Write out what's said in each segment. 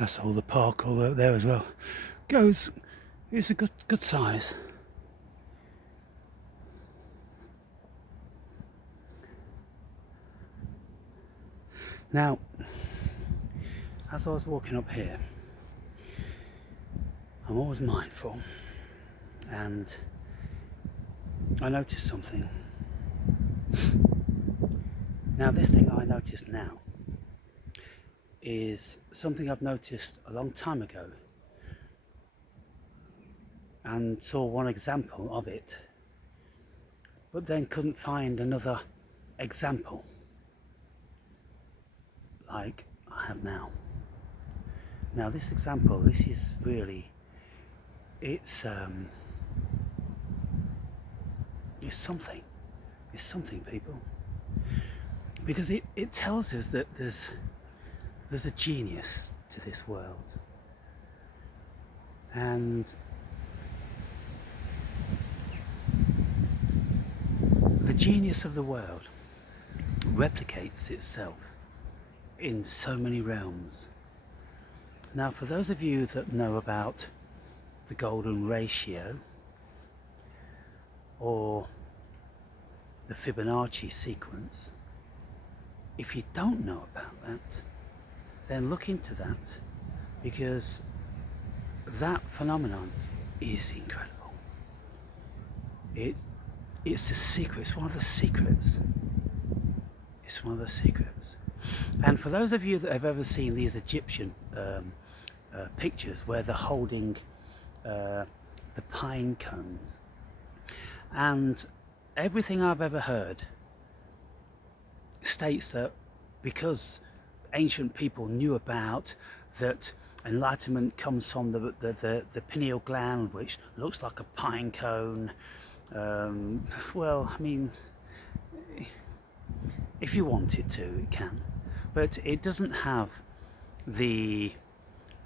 That's all the park all out there as well. It's a good size. Now, as I was walking up here, I'm always mindful, and I noticed something. Now, this thing I noticed now is something I've noticed a long time ago and saw one example of it, but then couldn't find another example like I have now. Now, this example, this is really, it's something. It's something, people, because it tells us that there's a genius to this world, and the genius of the world replicates itself in so many realms. Now, for those of you that know about the golden ratio or the Fibonacci sequence, if you don't know about that, then look into that, because that phenomenon is incredible. It's a secret. It's one of the secrets. It's one of the secrets. And for those of you that have ever seen these Egyptian pictures where they're holding the pine cone, and everything I've ever heard states that because ancient people knew about that enlightenment comes from the pineal gland, which looks like a pine cone. Well, I mean, if you want it to, it can, but it doesn't have the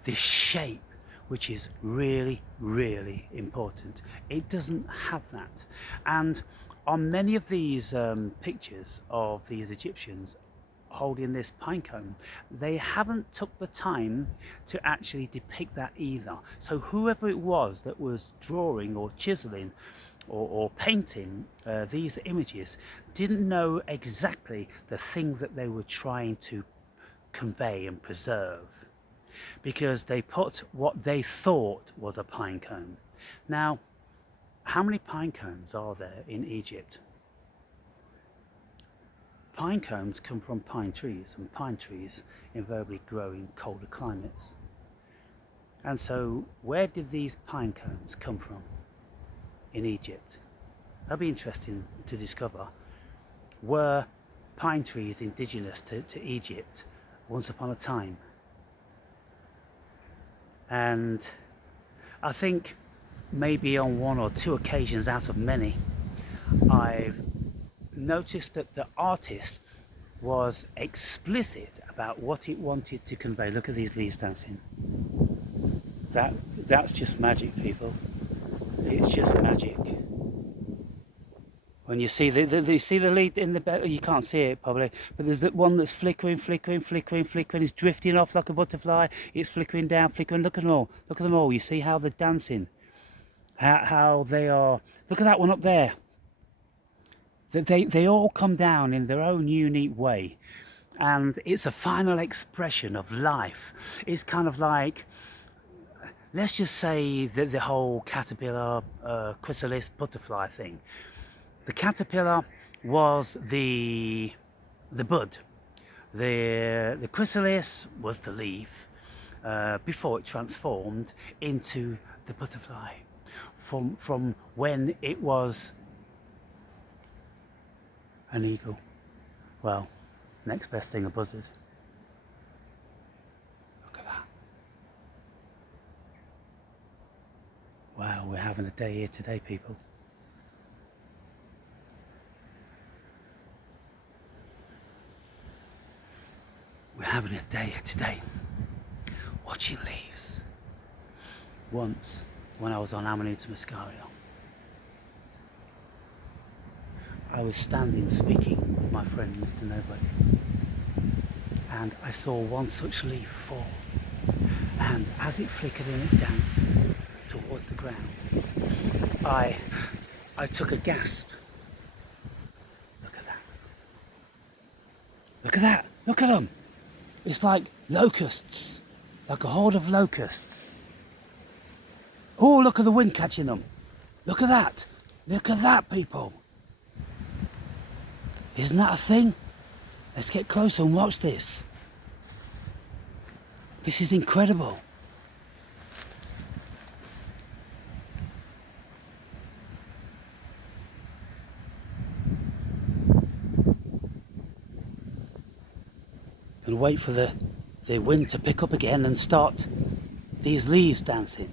shape, which is really, really important. It doesn't have that. And on many of these pictures of these Egyptians holding this pine cone, they haven't took the time to actually depict that either. So whoever it was that was drawing or chiseling or painting these images didn't know exactly the thing that they were trying to convey and preserve, because they put what they thought was a pine cone. Now, how many pine cones are there in Egypt? Pine cones come from pine trees, and pine trees invariably grow in colder climates. And so where did these pine cones come from in Egypt? That'd be interesting to discover. Were pine trees indigenous to Egypt once upon a time? And I think maybe on one or two occasions out of many, I've noticed that the artist was explicit about what it wanted to convey. Look at these leaves dancing. That's just magic, people. It's just magic. When you see you see the lead in the, you can't see it probably, but there's the one that's flickering. It's drifting off like a butterfly. It's flickering down, flickering. Look at them all. Look at them all. You see how they're dancing. How they are. Look at that one up there. They all come down in their own unique way, and it's a final expression of life. It's kind of like, let's just say that the whole caterpillar, chrysalis, butterfly thing. The caterpillar was the bud. The chrysalis was the leaf before it transformed into the butterfly. From when it was an eagle. Well, next best thing, a buzzard. Look at that. Wow, we're having a day here today, people. We're having a day here today, watching leaves. Once, when I was on Amanita muscaria, I was standing speaking with my friend Mr. Nobody, and I saw one such leaf fall, And as it flickered and it danced towards the ground, I took a gasp. Look at that. Look at that. Look at them. It's like locusts, like a horde of locusts. Oh, look at the wind catching them. Look at that. Look at that, people. Isn't that a thing? Let's get closer and watch this. This is incredible. Gonna wait for the wind to pick up again and start these leaves dancing.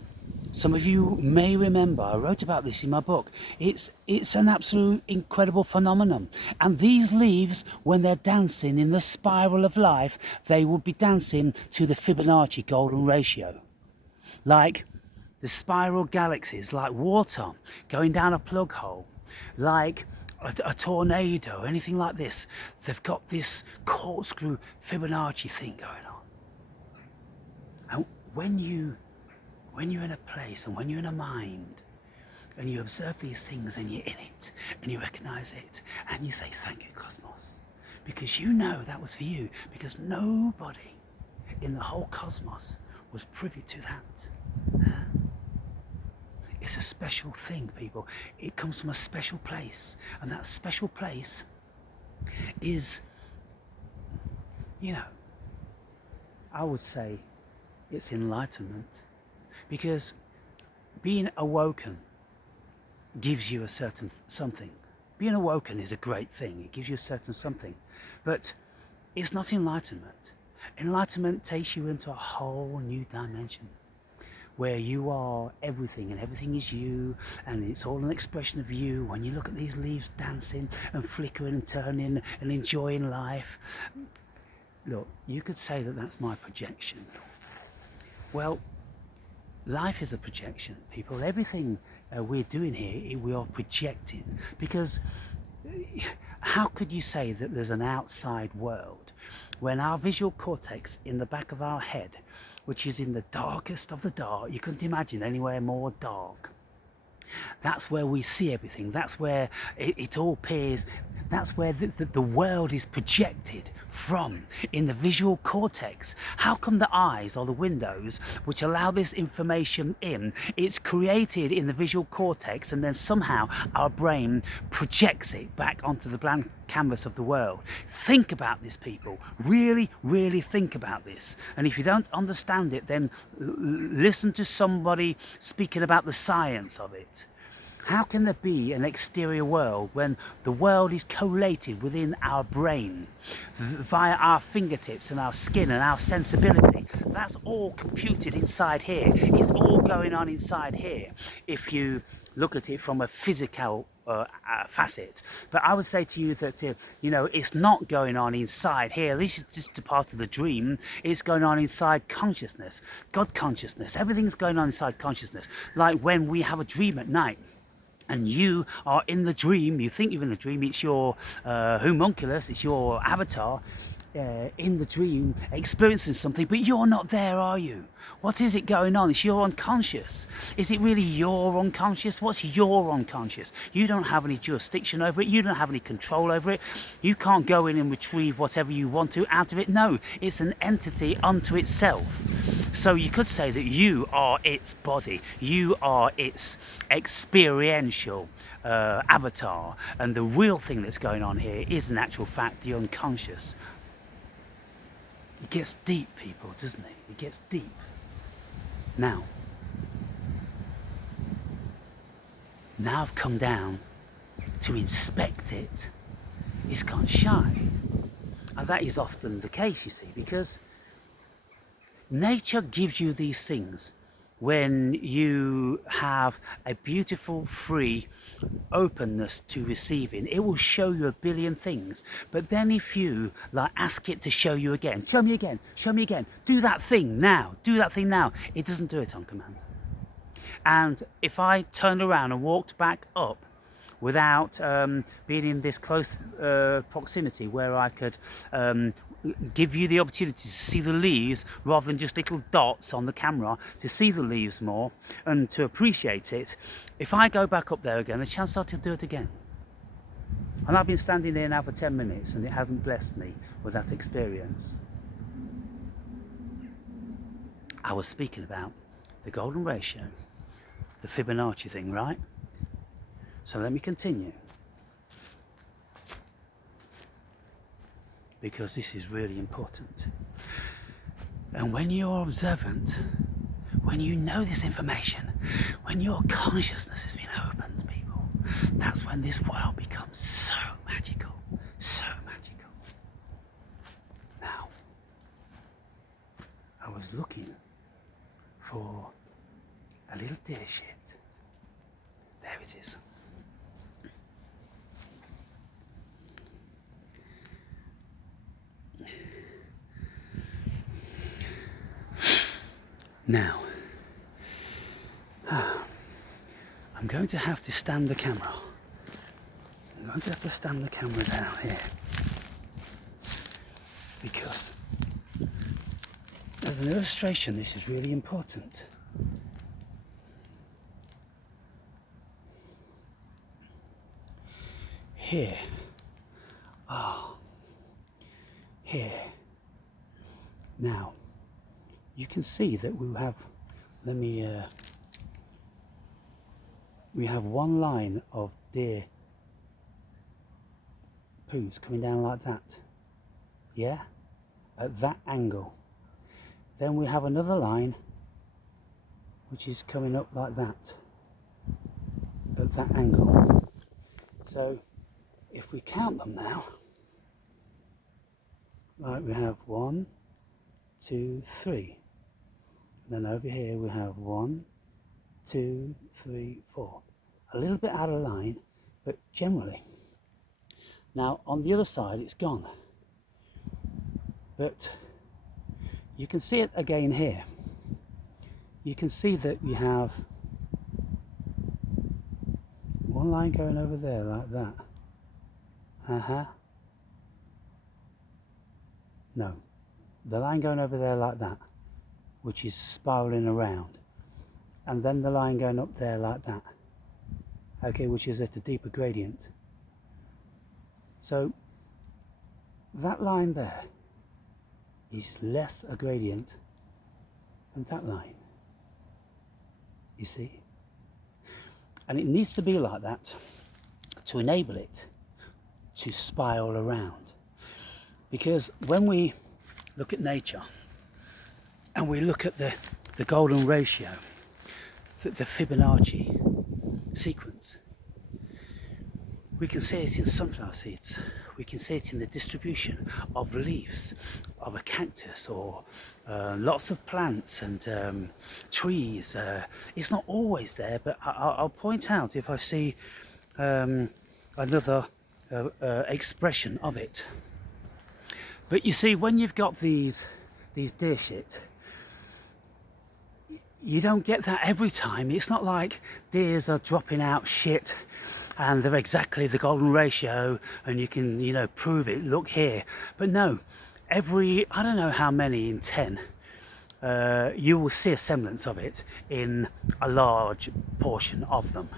Some of you may remember, I wrote about this in my book. It's an absolute incredible phenomenon. And these leaves, when they're dancing in the spiral of life, they will be dancing to the Fibonacci golden ratio. Like the spiral galaxies, like water going down a plug hole, like a tornado, anything like this. They've got this corkscrew Fibonacci thing going on. And when you're in a place and when you're in a mind and you observe these things and you're in it and you recognize it and you say, thank you, cosmos, because you know that was for you, because nobody in the whole cosmos was privy to that. It's a special thing, people. It comes from a special place, and that special place is, I would say it's enlightenment. Because being awoken gives you a certain something. Being awoken is a great thing. It gives you a certain something. But it's not enlightenment. Enlightenment takes you into a whole new dimension where you are everything and everything is you, and it's all an expression of you. When you look at these leaves dancing and flickering and turning and enjoying life, look, you could say that that's my projection. Well, life is a projection, people. Everything we're doing here, we are projecting. Because how could you say that there's an outside world when our visual cortex in the back of our head, which is in the darkest of the dark, you couldn't imagine anywhere more dark. That's where we see everything. That's where it all appears. That's where the world is projected from, in the visual cortex. How come the eyes are the windows which allow this information in? It's created in the visual cortex, and then somehow our brain projects it back onto the blank canvas of the world. Think about this, people. Really, really think about this. And if you don't understand it, then listen to somebody speaking about the science of it. How can there be an exterior world when the world is collated within our brain via our fingertips and our skin and our sensibility? That's all computed inside here. It's all going on inside here if you look at it from a physical facet. But I would say to you that it's not going on inside here. This is just a part of the dream. It's going on inside consciousness, God consciousness. Everything's going on inside consciousness. Like when we have a dream at night, and you are in the dream, you think you're in the dream, it's your homunculus, it's your avatar in the dream experiencing something, but you're not there, are you? What is it going on? It's your unconscious. Is it really your unconscious? What's your unconscious? You don't have any jurisdiction over it. You don't have any control over it. You can't go in and retrieve whatever you want to out of it. No, it's an entity unto itself. So you could say that you are its body. You are its experiential avatar. And the real thing that's going on here is, in actual fact, the unconscious. It gets deep, people, doesn't it? It gets deep. Now I've come down to inspect it. It's gone shy. And that is often the case, you see, because nature gives you these things when you have a beautiful, free openness to receiving. It will show you a billion things. But then if you ask it to show you again, show me again, show me again, do that thing now, do that thing now, it doesn't do it on command. And if I turned around and walked back up without being in this close proximity where I could give you the opportunity to see the leaves rather than just little dots on the camera, to see the leaves more and to appreciate it. If I go back up there again, the chance I'll do it again. And I've been standing there now for 10 minutes and it hasn't blessed me with that experience. I was speaking about the golden ratio, the Fibonacci thing, right? So let me continue, because this is really important. And when you're observant, when you know this information, when your consciousness has been opened, people, that's when this world becomes so magical, so magical. Now, I was looking for a little deer shit. There it is. Now, I'm going to have to stand the camera. I'm going to have to stand the camera down here, because as an illustration, this is really important. Here, here. Now, you can see that we have, we have one line of deer poos coming down like that, yeah, at that angle. Then we have another line which is coming up like that, at that angle. So if we count them now, like we have 1, 2, 3. And then over here we have 1, 2, 3, 4. A little bit out of line, but generally. Now on the other side it's gone. But you can see it again here. You can see that we have one line going over there like that. No, the line going over there like that, which is spiraling around, and then the line going up there like that, okay, which is at a deeper gradient. So that line there is less a gradient than that line, you see, and it needs to be like that to enable it to spiral around. Because when we look at nature and we look at the golden ratio, the Fibonacci sequence, we can see it in sunflower seeds, we can see it in the distribution of leaves of a cactus or lots of plants and trees. It's not always there, but I'll point out if I see another expression of it. But you see, when you've got these deer shit, you don't get that every time. It's not like deers are dropping out shit and they're exactly the golden ratio and you can, you know, prove it, look here. But no, every, I don't know how many in 10, you will see a semblance of it in a large portion of them.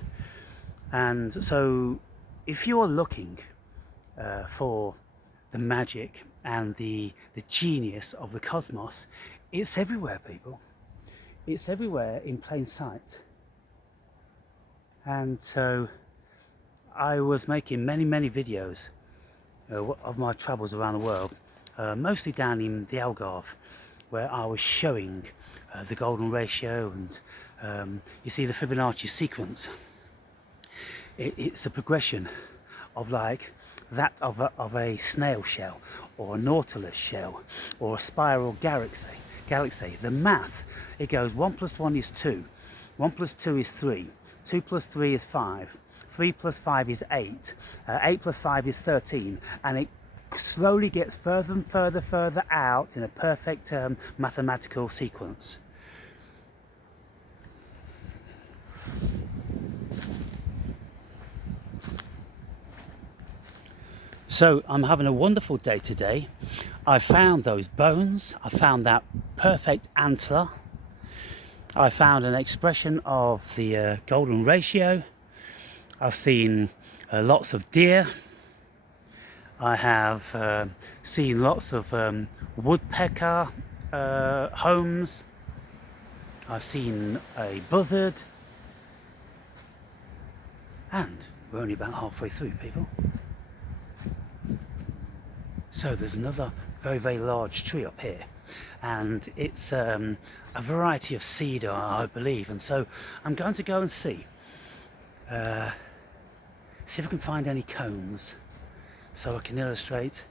And so if you're looking for the magic and the genius of the cosmos, it's everywhere, people. It's everywhere in plain sight. And so I was making many videos of my travels around the world, mostly down in the Algarve, where I was showing the golden ratio and you see the Fibonacci sequence. It's a progression of like that of a snail shell or a nautilus shell or a spiral galaxy. The math, it goes 1 + 1 is 2, 1 + 2 is 3, 2 + 3 is 5, 3 + 5 is 8, 8 + 5 is 13, and it slowly gets further and further out in a perfect mathematical sequence. So I'm having a wonderful day today. I found those bones, I found that perfect antler, I found an expression of the golden ratio, I've seen lots of deer, I have seen lots of woodpecker homes, I've seen a buzzard, and we're only about halfway through, people. So there's another very, very large tree up here, and it's a variety of cedar, I believe, and so I'm going to go and see if I can find any cones so I can illustrate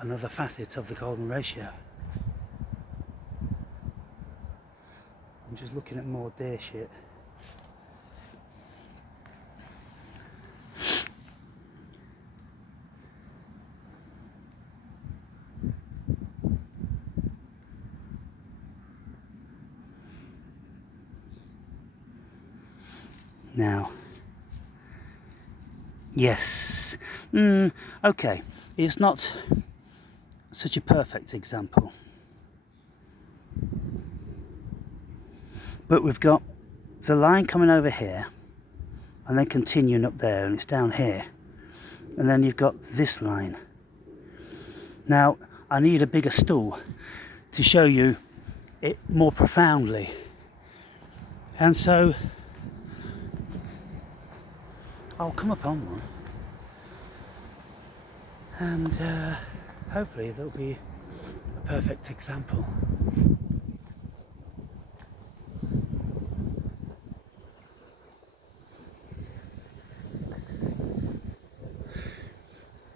another facet of the golden ratio. I'm just looking at more deer shit. Now, yes, okay, it's not such a perfect example, but we've got the line coming over here and then continuing up there, and it's down here, and then you've got this line. Now, I need a bigger stool to show you it more profoundly, and so I'll come upon one, and hopefully there'll be a perfect example.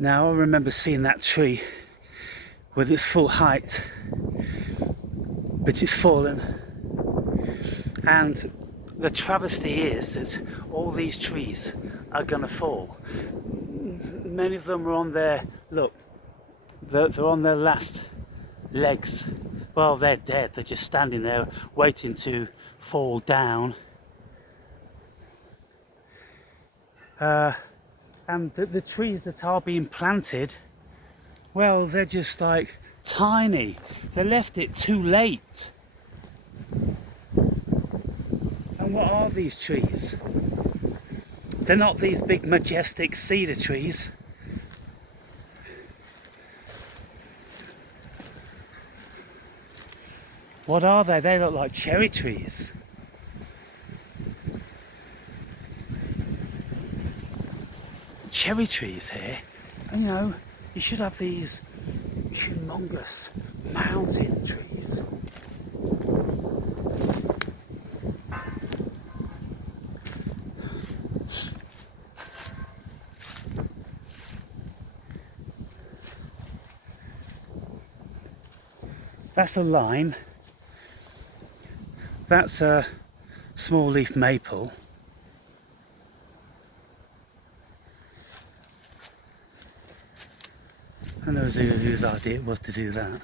Now I remember seeing that tree with its full height, but it's fallen, and the travesty is that all these trees are going to fall. Many of them are on their, look, they're on their last legs. Well, they're dead, they're just standing there waiting to fall down. And the trees that are being planted, well, they're just like tiny. They left it too late. And what are these trees? They're not these big majestic cedar trees. What are they? They look like cherry trees. Cherry trees here, and you know, you should have these humongous mountain trees. That's a lime, that's a small leaf maple, and those whose idea it was to do that.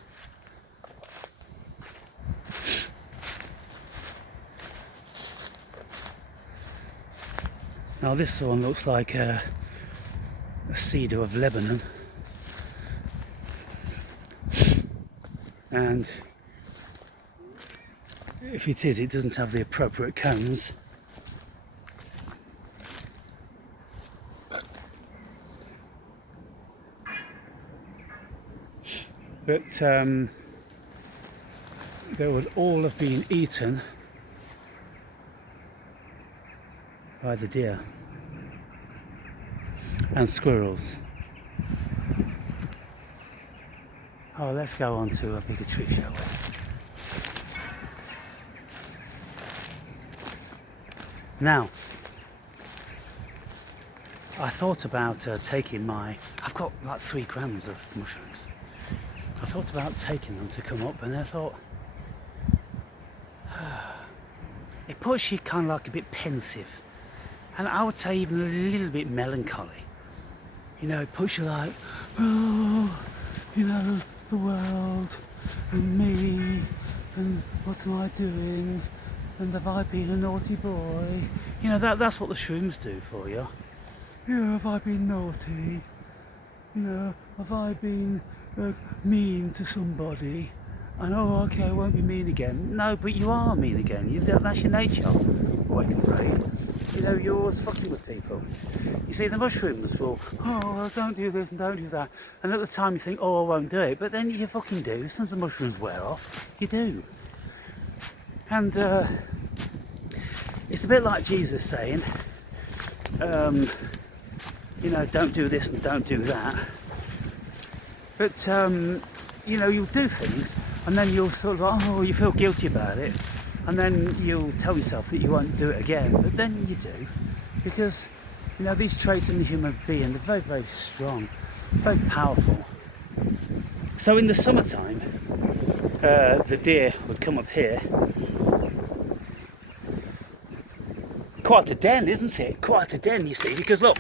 Now this one looks like a cedar of Lebanon, and if it is, it doesn't have the appropriate cones. But they would all have been eaten by the deer and squirrels. Oh, let's go on to a bigger tree, shall we? Now, I thought about taking I've got like 3 grams of mushrooms. I thought about taking them to come up, and I thought, it puts you kind of like a bit pensive, and I would say even a little bit melancholy. You know, it puts you like, oh, you know, the world, and me, and what am I doing, and have I been a naughty boy? You know, that's what the shrooms do for you. Yeah, have I been naughty? have I been mean to somebody? And oh, okay, I won't be mean again. No, but you are mean again. That's your nature. Wake and pray. You're always fucking with people. You see, the mushrooms will, oh, well, don't do this and don't do that. And at the time you think, oh, I won't do it. But then you fucking do. As soon as the mushrooms wear off, you do. And it's a bit like Jesus saying, don't do this and don't do that. But, you'll do things and then you'll sort of, you feel guilty about it. And then you'll tell yourself that you won't do it again. But then you do. Because, these traits in the human being, they're very, very strong, very powerful. So in the summertime, the deer would come up here. Quite a den, isn't it? Quite a den, you see, because look,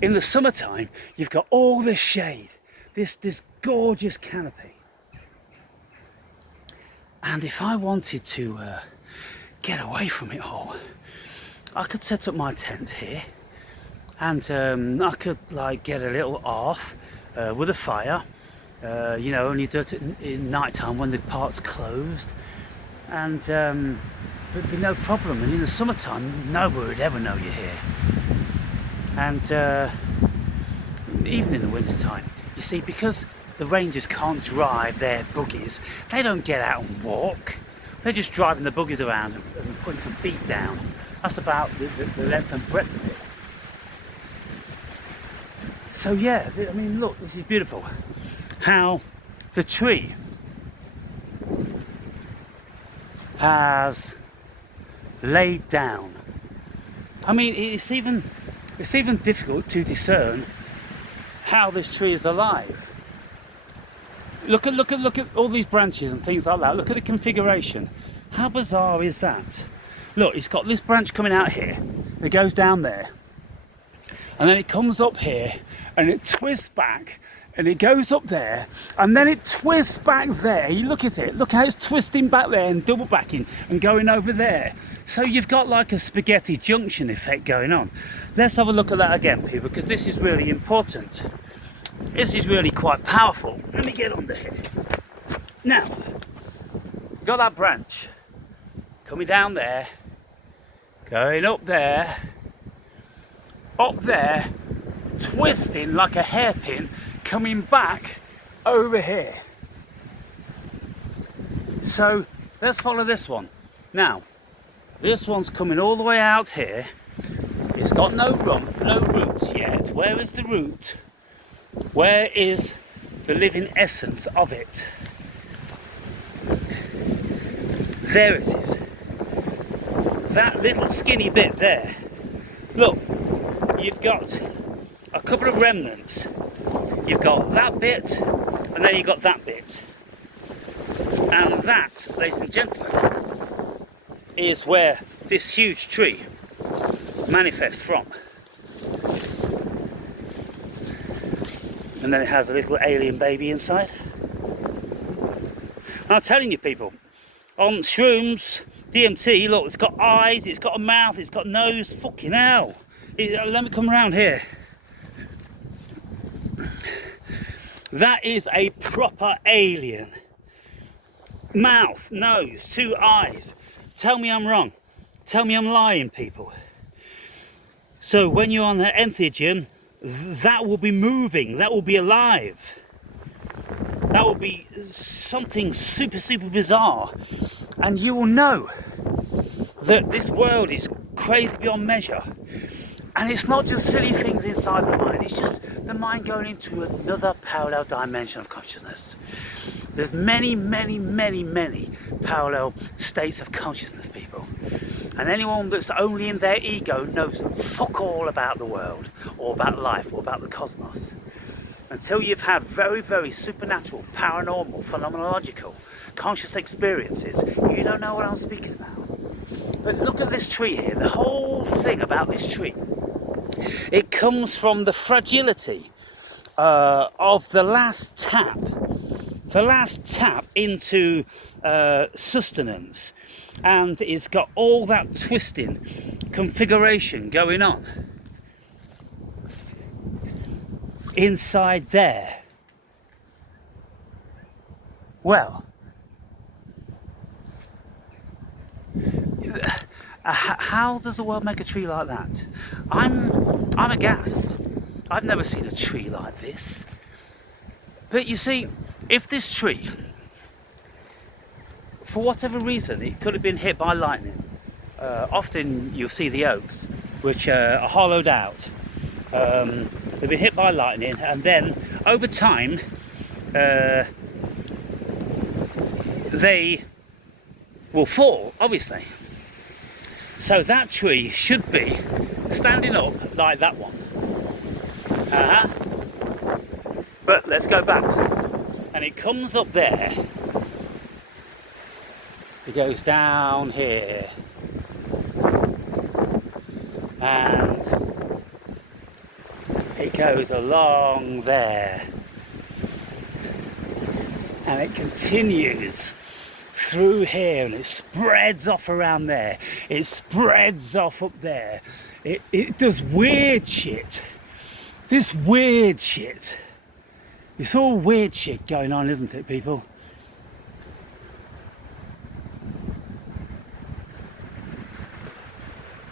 in the summertime, you've got all this shade, this gorgeous canopy. And if I wanted to get away from it all, I could set up my tent here, and I could get a little hearth with a fire, only do it in night time when the park's closed, and there'd be no problem. And in the summertime, nobody would ever know you're here. And even in the wintertime, you see, because the rangers can't drive their buggies, they don't get out and walk. They're just driving the buggies around and putting some feet down. That's about the length and breadth of it. So yeah, look, this is beautiful. How the tree has laid down. It's even difficult to discern how this tree is alive. Look at all these branches and things like that. Look at the configuration. How bizarre is that? Look, it's got this branch coming out here. It goes down there. And then it comes up here and it twists back and it goes up there and then it twists back there. You look at it. Look how it's twisting back there and double backing and going over there. So you've got like a spaghetti junction effect going on. Let's have a look at that again, people, because this is really important. This is really quite powerful. Let me get under here. Now, you've got that branch coming down there, going up there, twisting like a hairpin, coming back over here. So let's follow this one. Now, this one's coming all the way out here. It's got no roots yet. Where is the root? Where is the living essence of it? There it is. That little skinny bit there. Look, you've got a couple of remnants. You've got that bit, and then you've got that bit. And that, ladies and gentlemen, is where this huge tree manifests from. And then it has a little alien baby inside. I'm telling you, people, on shrooms, DMT, look, it's got eyes, it's got a mouth, it's got nose. Fucking hell. Let me come around here. That is a proper alien. Mouth, nose, 2 eyes. Tell me I'm wrong. Tell me I'm lying, people. So when you're on the entheogen, that will be moving, that will be alive. That will be something super, super bizarre. And you will know that this world is crazy beyond measure. And it's not just silly things inside the mind, it's just the mind going into another parallel dimension of consciousness. There's many, many, many, many parallel states of consciousness, people. And anyone that's only in their ego knows fuck all about the world, or about life, or about the cosmos. Until you've had very, very supernatural, paranormal, phenomenological, conscious experiences, you don't know what I'm speaking about. But look at this tree here, the whole thing about this tree. It comes from the fragility of the last tap into sustenance, and it's got all that twisting configuration going on. inside there. Well, how does the world make a tree like that? I'm aghast. I've never seen a tree like this. But you see, if this tree, for whatever reason, it could have been hit by lightning. Often you'll see the oaks, which are hollowed out. They've been hit by lightning, and then over time, they will fall, obviously. So that tree should be standing up like that one. But let's go back. And it comes up there. It goes down here. And it goes along there. And it continues through here, and it spreads off around there. It spreads off up there. It does weird shit. This weird shit. It's all weird shit going on, isn't it, people?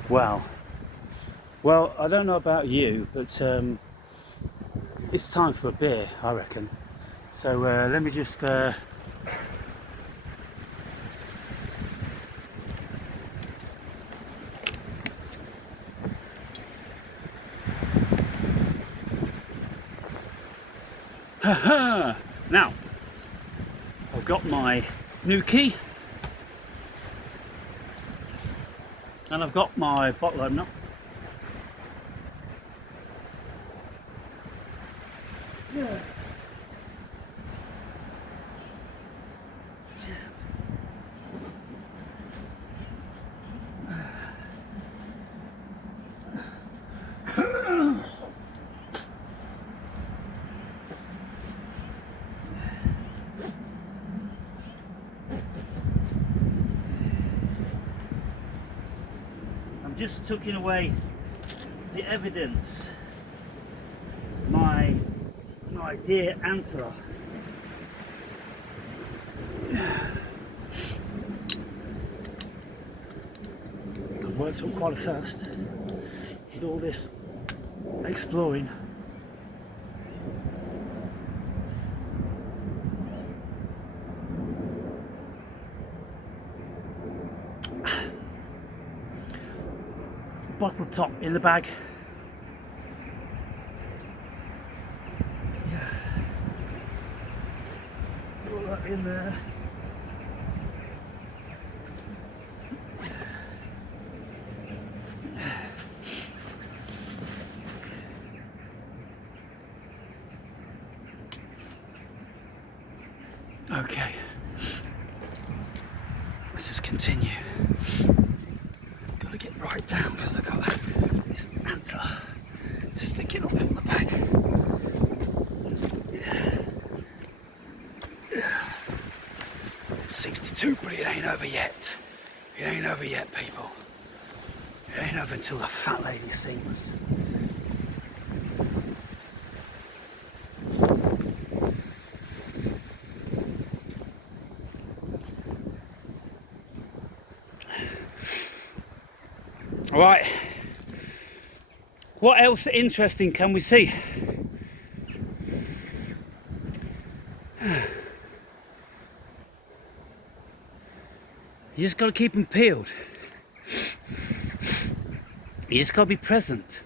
Wow. Well, I don't know about you, but it's time for a beer, I reckon. So let me just now, I've got my new key, and I've got my bottle opener. Yeah. I'm just tucking away the evidence. My dear antler. I've worked up quite a thirst with all this exploring. Bottle top in the bag. Yeah. All that in there. Okay. Let's just continue. Gotta get right down because I've got this antler sticking up from the back. Yeah. 62, but it ain't over yet. It ain't over yet, people. It ain't over until the fat lady sings. Right, what else interesting can we see? You just got to keep them peeled. You just got to be present.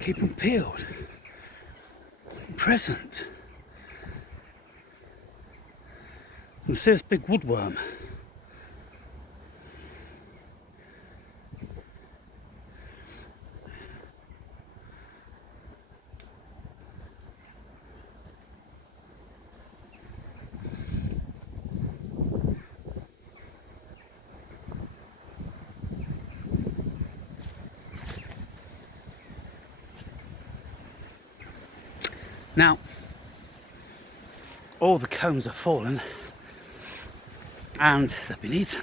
Keep them peeled. Present. And see this big woodworm. Now, all the cones are fallen, and they've been eaten.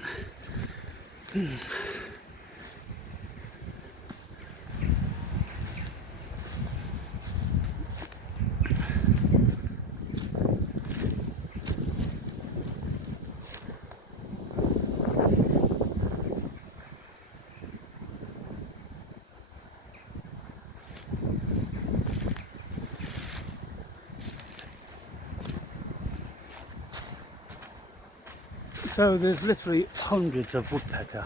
So there's literally hundreds of woodpecker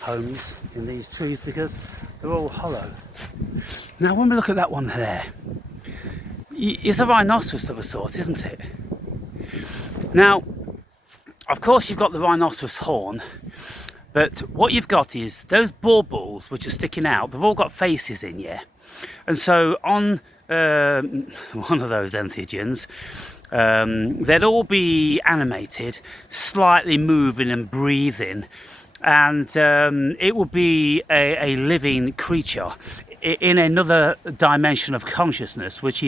homes in these trees because they're all hollow. Now when we look at that one there, it's a rhinoceros of a sort, isn't it? Now, of course you've got the rhinoceros horn, but what you've got is those baubles which are sticking out, they've all got faces in, yeah? And so on one of those entheogens, they'd all be animated, slightly moving and breathing, and it would be a living creature in another dimension of consciousness, which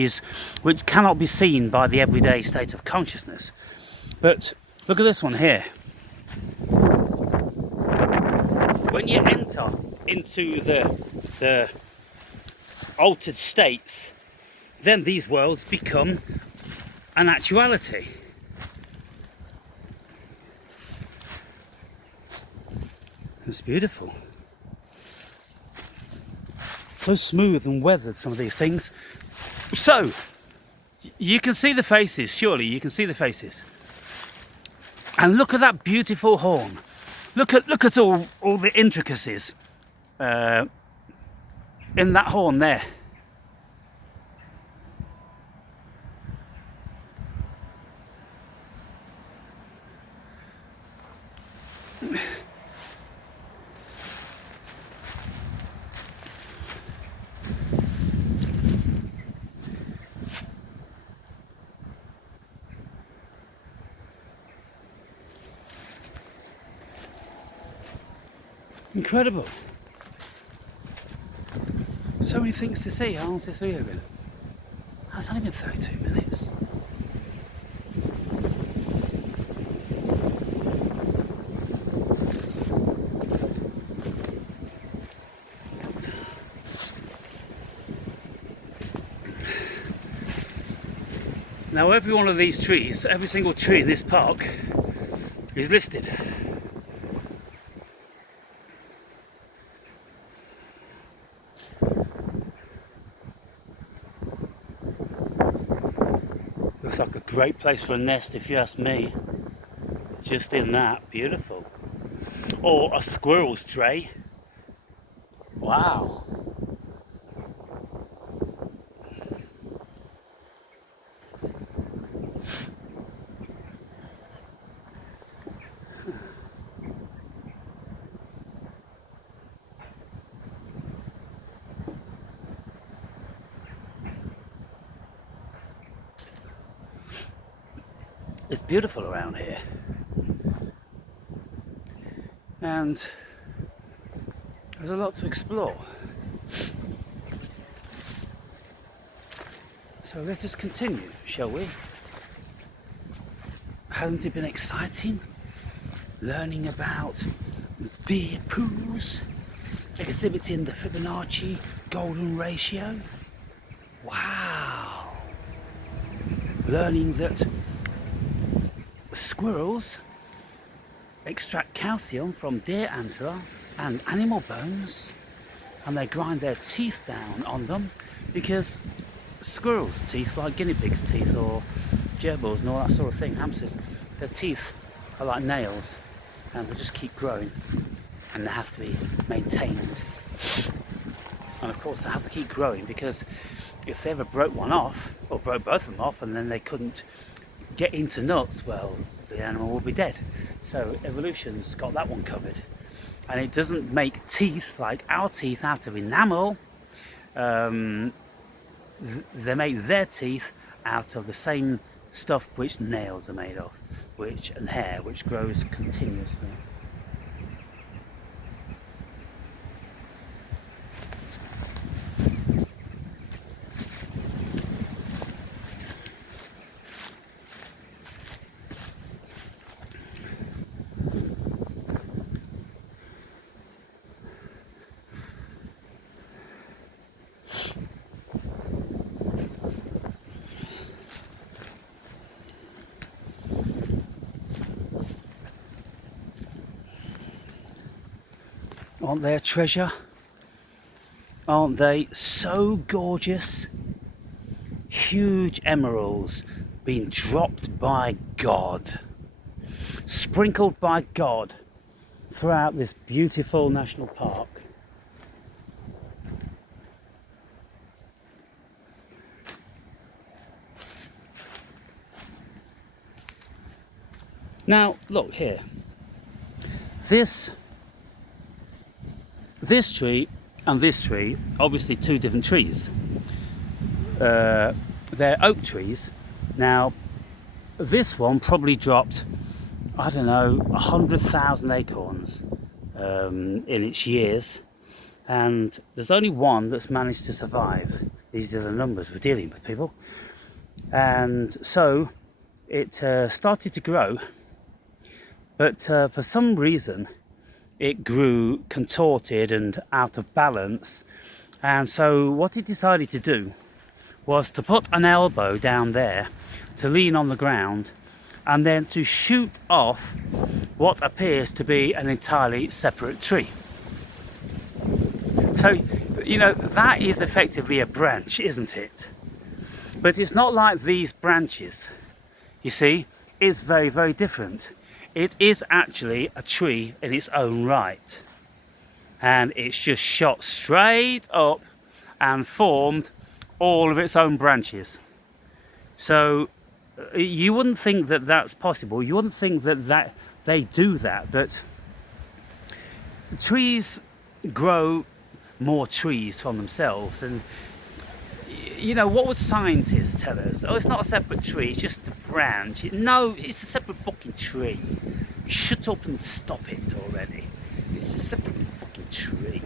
cannot be seen by the everyday state of consciousness. But look at this one here. When you enter into the altered states, then these worlds become an actuality. It's beautiful. So smooth and weathered, some of these things. So, you can see the faces, surely you can see the faces. And look at that beautiful horn. Look at all the intricacies in that horn there. Incredible. So many things to see. How long's this video been? It's only been 32 minutes. Now every one of these trees, every single tree in this park is listed. Looks like a great place for a nest if you ask me. Just in that, beautiful. Or a squirrel's tray. Wow. It's beautiful around here, and there's a lot to explore. So let us continue, shall we? Hasn't it been exciting learning about deer poos exhibiting the Fibonacci golden ratio? Wow! Learning that squirrels extract calcium from deer antler and animal bones, and they grind their teeth down on them because squirrels' teeth, like guinea pigs' teeth or gerbils and all that sort of thing, hamsters, their teeth are like nails and they just keep growing and they have to be maintained. And of course they have to keep growing because if they ever broke one off, or broke both of them off, and then they couldn't get into nuts, well, the animal will be dead. So evolution's got that one covered. And it doesn't make teeth like our teeth out of enamel. They make their teeth out of the same stuff which nails are made of, and hair, which grows continuously. Aren't they a treasure? Aren't they so gorgeous? Huge emeralds being dropped by God, sprinkled by God throughout this beautiful national park. Now look here, this tree and this tree, obviously two different trees. They're oak trees. Now this one probably dropped, I don't know, 100,000 acorns in its years, and there's only one that's managed to survive. These are the numbers we're dealing with, people. And so it started to grow, but for some reason it grew contorted and out of balance. And so what it decided to do was to put an elbow down there to lean on the ground, and then to shoot off what appears to be an entirely separate tree. So, you know, that is effectively a branch, isn't it? But it's not like these branches, you see, it's very, very different. It is actually a tree in its own right. And it's just shot straight up and formed all of its own branches. So you wouldn't think that that's possible. You wouldn't think that they do that, but trees grow more trees from themselves. And you know, what would scientists tell us? Oh, it's not a separate tree, it's just a branch. No, it's a separate fucking tree. Shut up and stop it already. It's a separate fucking tree.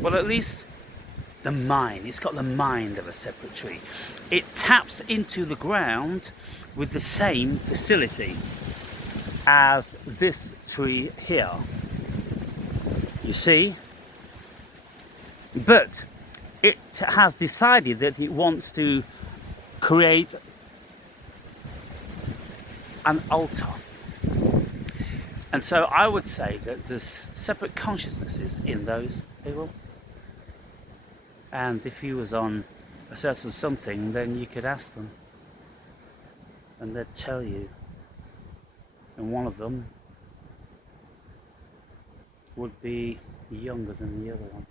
Well, at least it's got the mind of a separate tree. It taps into the ground with the same facility as this tree here. You see? But it has decided that it wants to create an altar. And so I would say that there's separate consciousnesses in those people. And if you was on a certain something, then you could ask them. And they'd tell you. And one of them would be younger than the other one.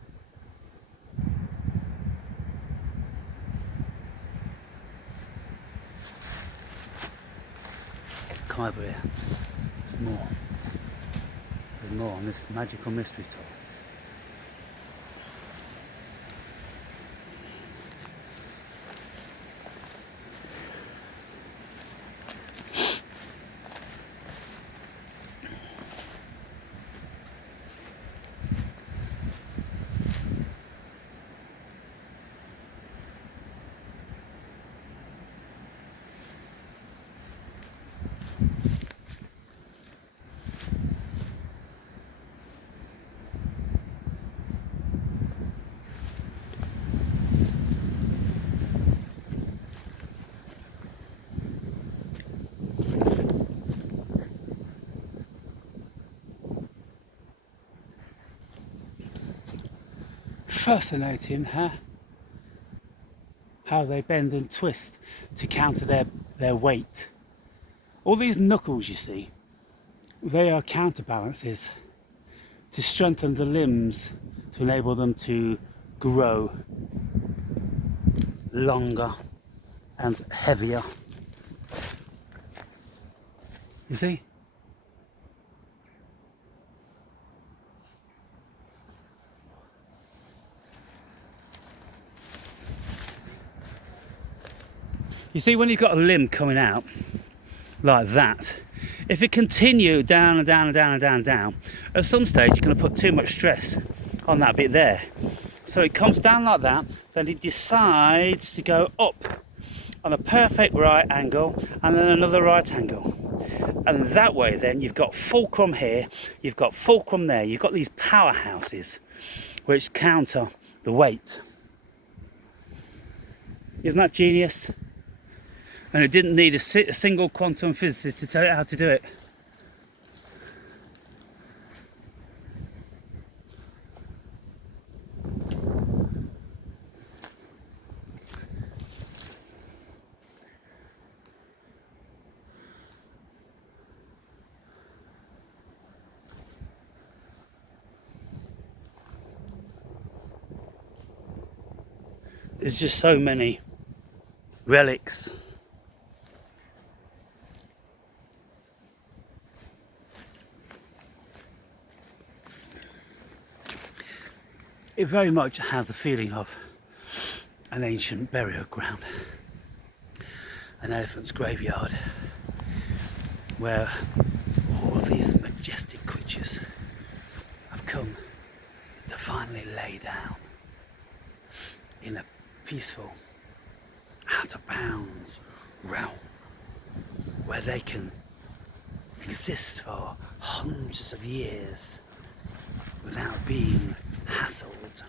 Come over here. There's more. There's more on this magical mystery tour. Fascinating, huh? How they bend and twist to counter their weight. All these knuckles, you see, they are counterbalances to strengthen the limbs, to enable them to grow longer and heavier. You see? You see, when you've got a limb coming out like that, if it continues down and down and down and down and down, at some stage you're going to put too much stress on that bit there. So it comes down like that, then it decides to go up on a perfect right angle and then another right angle. And that way then you've got fulcrum here, you've got fulcrum there, you've got these powerhouses which counter the weight. Isn't that genius? And it didn't need a single quantum physicist to tell it how to do it. there's just so many relics. It very much has the feeling of an ancient burial ground, an elephant's graveyard, where all these majestic creatures have come to finally lay down in a peaceful, out of bounds realm where they can exist for hundreds of years without being hassled.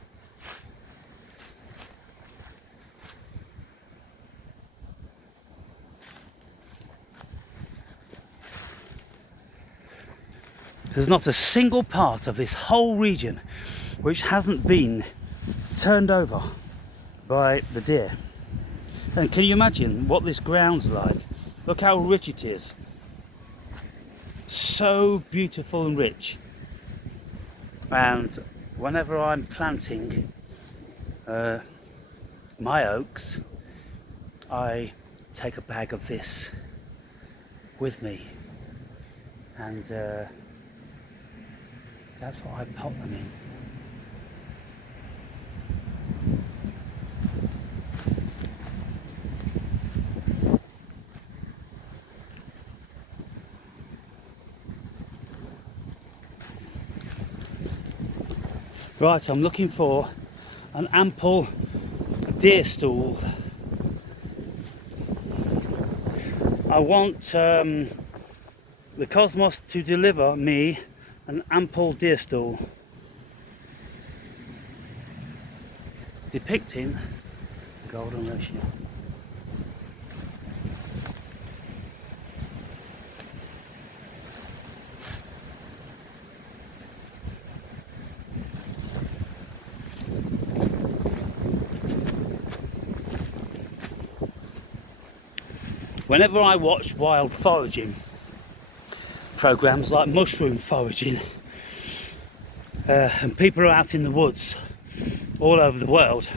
There's not a single part of this whole region which hasn't been turned over by the deer. And can you imagine what this ground's like? Look how rich it is. So beautiful and rich. And whenever I'm planting my oaks, I take a bag of this with me, and that's what I pot them in. Right, I'm looking for an ample deer stool. I want the Cosmos to deliver me an ample deer stool depicting the golden ratio. Whenever I watch wild foraging programs like mushroom foraging, and people are out in the woods all over the world,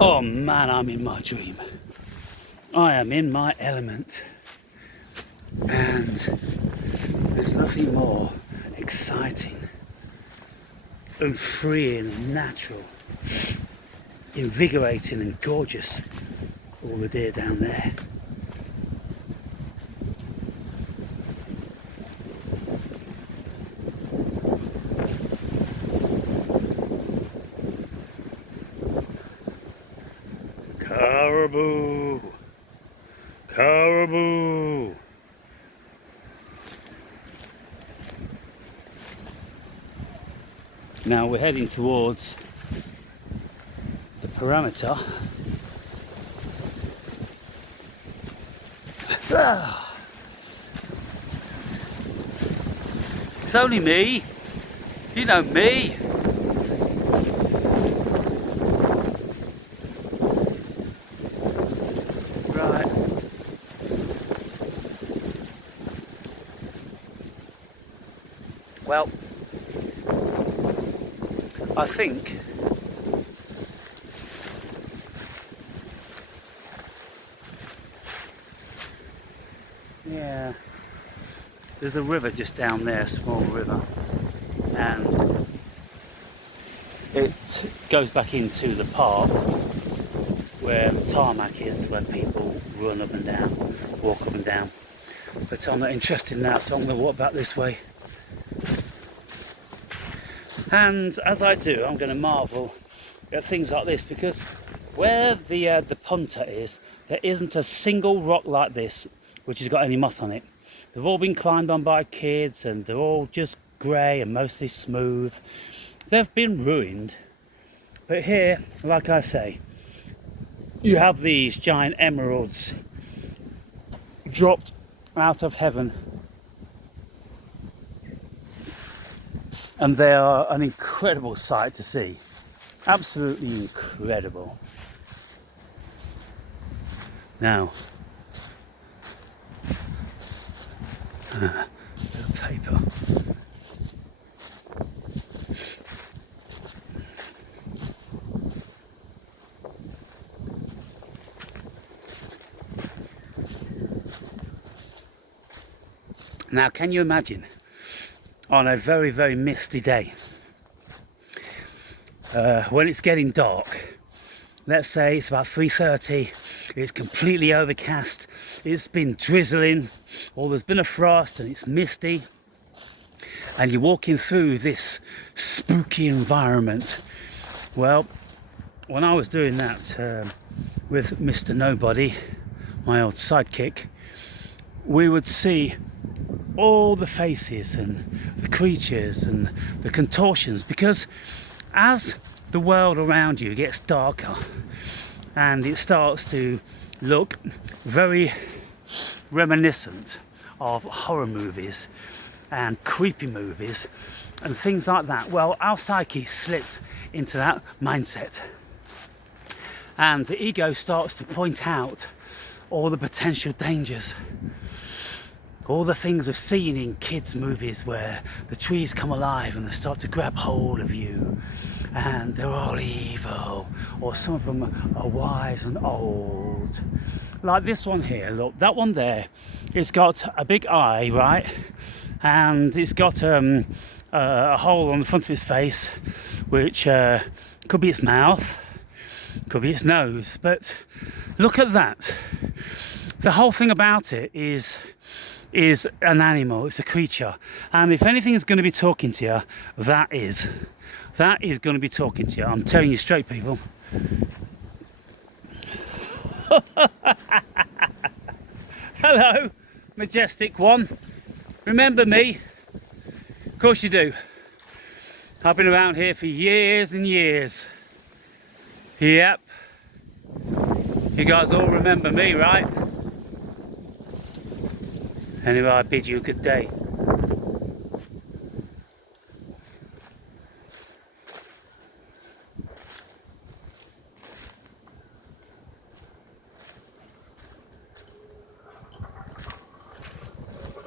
oh man, I'm in my dream. I am in my element, and there's nothing more exciting and freeing and natural, invigorating and gorgeous. All the deer down there. Caribou! Caribou! Now we're heading towards the perimeter. It's only me, you know me. Right. Well, I think yeah, there's a river just down there, a small river, and it goes back into the park where the tarmac is, where people run up and down, walk up and down. But I'm not interested in that, so I'm going to walk back this way. And as I do, I'm going to marvel at things like this, because where the punter is, there isn't a single rock like this which has got any moss on it. They've all been climbed on by kids, and they're all just grey and mostly smooth. They've been ruined. But here, like I say, you have these giant emeralds dropped out of heaven, and they are an incredible sight to see. Absolutely incredible. Now, paper. Now, can you imagine on a very, very misty day, when it's getting dark, let's say it's about 3:30, it's completely overcast, it's been drizzling, or there's been a frost and it's misty, and you're walking through this spooky environment. Well, when I was doing that with Mr. Nobody, my old sidekick, we would see all the faces and the creatures and the contortions, because as the world around you gets darker and it starts to look very reminiscent of horror movies and creepy movies and things like that, well, our psyche slips into that mindset, and the ego starts to point out all the potential dangers, all the things we've seen in kids' movies where the trees come alive and they start to grab hold of you and they're all evil, or some of them are wise and old. Like this one here, look, that one there, it's got a big eye, right? And it's got a hole on the front of its face, which could be its mouth, could be its nose, but look at that. The whole thing about it is an animal, it's a creature, and if anything's going to be talking to you, that is going to be talking to you. I'm telling you straight, people. Hello, majestic one. Remember me? Of course you do. I've been around here for years and years. Yep. You guys all remember me, right? Anyway, I bid you a good day.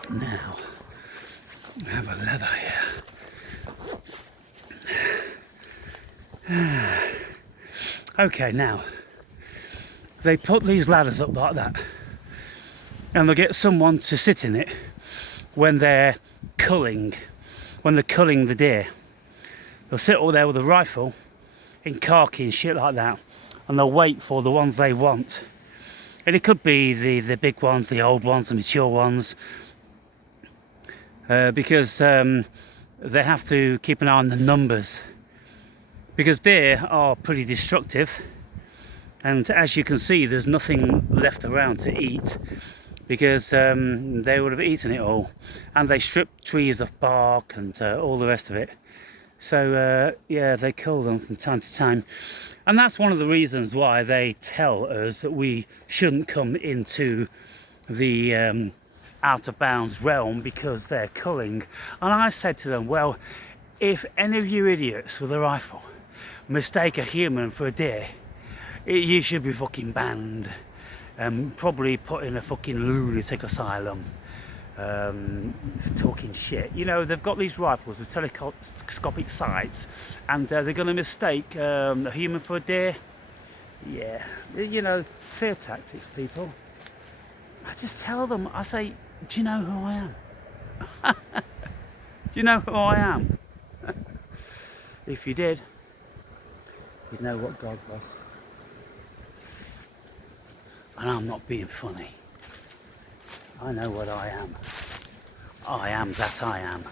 Now, we have a lever here. Okay, now, they put these ladders up like that, and they'll get someone to sit in it when they're culling the deer. They'll sit all there with a rifle in khaki and shit like that, and they'll wait for the ones they want. And it could be the big ones, the old ones, the mature ones, because they have to keep an eye on the numbers, because deer are pretty destructive, and as you can see, there's nothing left around to eat, because they would have eaten it all, and they strip trees of bark and all the rest of it. So yeah, they kill them from time to time, and that's one of the reasons why they tell us that we shouldn't come into the out of bounds realm, because they're culling. And I said to them, well, if any of you idiots with a rifle mistake a human for a deer, you should be fucking banned and probably put in a fucking lunatic asylum for talking shit. You know, they've got these rifles with telescopic sights, and they're going to mistake a human for a deer. Yeah, you know, fear tactics, people. I just tell them, I say, do you know who I am? Do you know who I am? If you did, you'd know what God was. And I'm not being funny. I know what I am. I am that I am.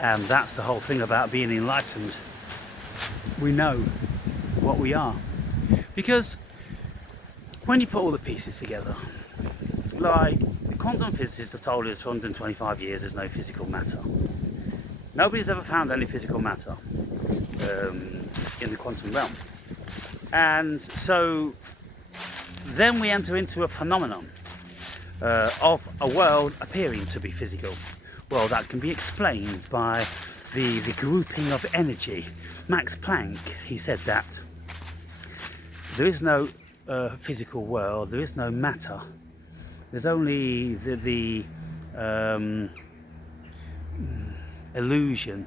And that's the whole thing about being enlightened. We know what we are. Because when you put all the pieces together, like quantum physicists have told us for 125 years there's no physical matter. Nobody's ever found any physical matter in the quantum realm. And so then we enter into a phenomenon of a world appearing to be physical. Well, that can be explained by the grouping of energy. Max Planck, he said that there is no physical world, there is no matter. There's only the illusion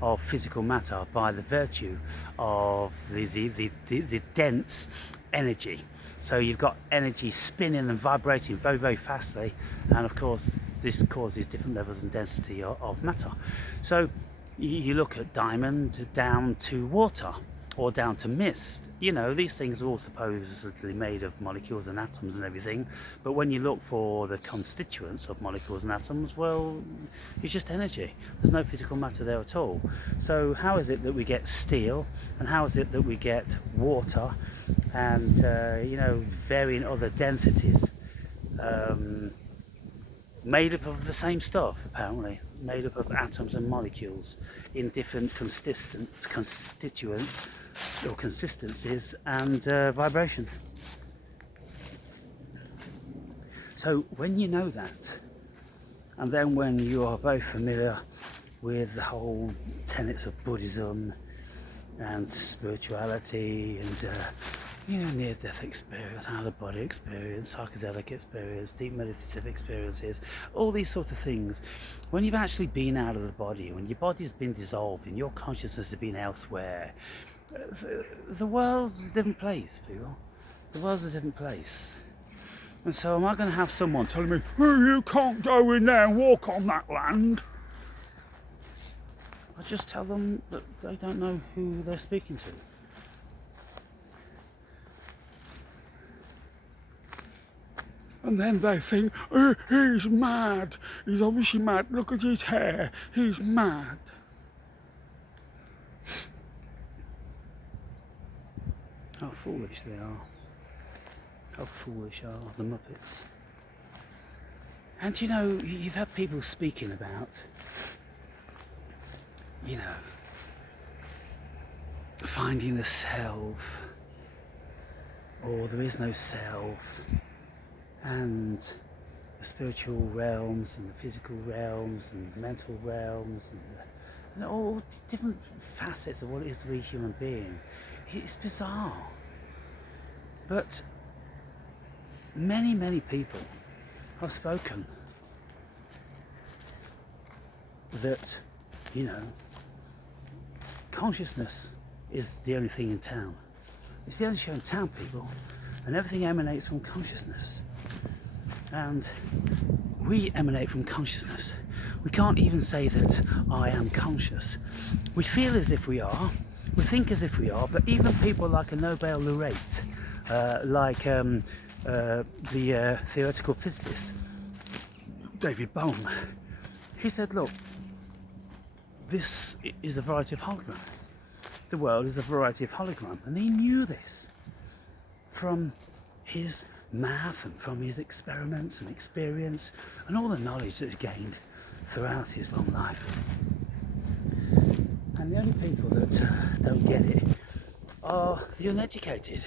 of physical matter by the virtue of the dense energy. So you've got energy spinning and vibrating very, very fastly, and of course this causes different levels and density of matter. So you look at diamond down to water or down to mist. You know, these things are all supposedly made of molecules and atoms and everything, but when you look for the constituents of molecules and atoms, well, it's just energy. There's no physical matter there at all. So how is it that we get steel, and how is it that we get water and you know, varying other densities made up of the same stuff, apparently, made up of atoms and molecules in different constituents or consistencies and vibration. So when you know that, and then when you are very familiar with the whole tenets of Buddhism and spirituality and you know, near-death experience, out-of-body experience, psychedelic experience, deep meditative experiences, all these sort of things. When you've actually been out of the body, when your body's been dissolved and your consciousness has been elsewhere, the world's a different place, people. The world's a different place. And so am I going to have someone telling me, oh, you can't go in there and walk on that land? I just tell them that they don't know who they're speaking to. And then they think, oh, he's mad. He's obviously mad. Look at his hair. He's mad. How foolish they are. How foolish are the Muppets. And you know, you've had people speaking about, you know, finding the self, or there is no self, and the spiritual realms and the physical realms and the mental realms and all different facets of what it is to be a human being. It's bizarre. But many, many people have spoken that, you know, consciousness is the only thing in town. It's the only show in town, people, and everything emanates from consciousness. And we emanate from consciousness. We can't even say that I am conscious. We feel as if we are, we think as if we are, but even people like a Nobel laureate, like the theoretical physicist David Bohm, he said, look, this is a variety of hologram. The world is a variety of hologram, and he knew this from his math and from his experiments and experience and all the knowledge that he gained throughout his long life. And the only people that don't get it are the uneducated,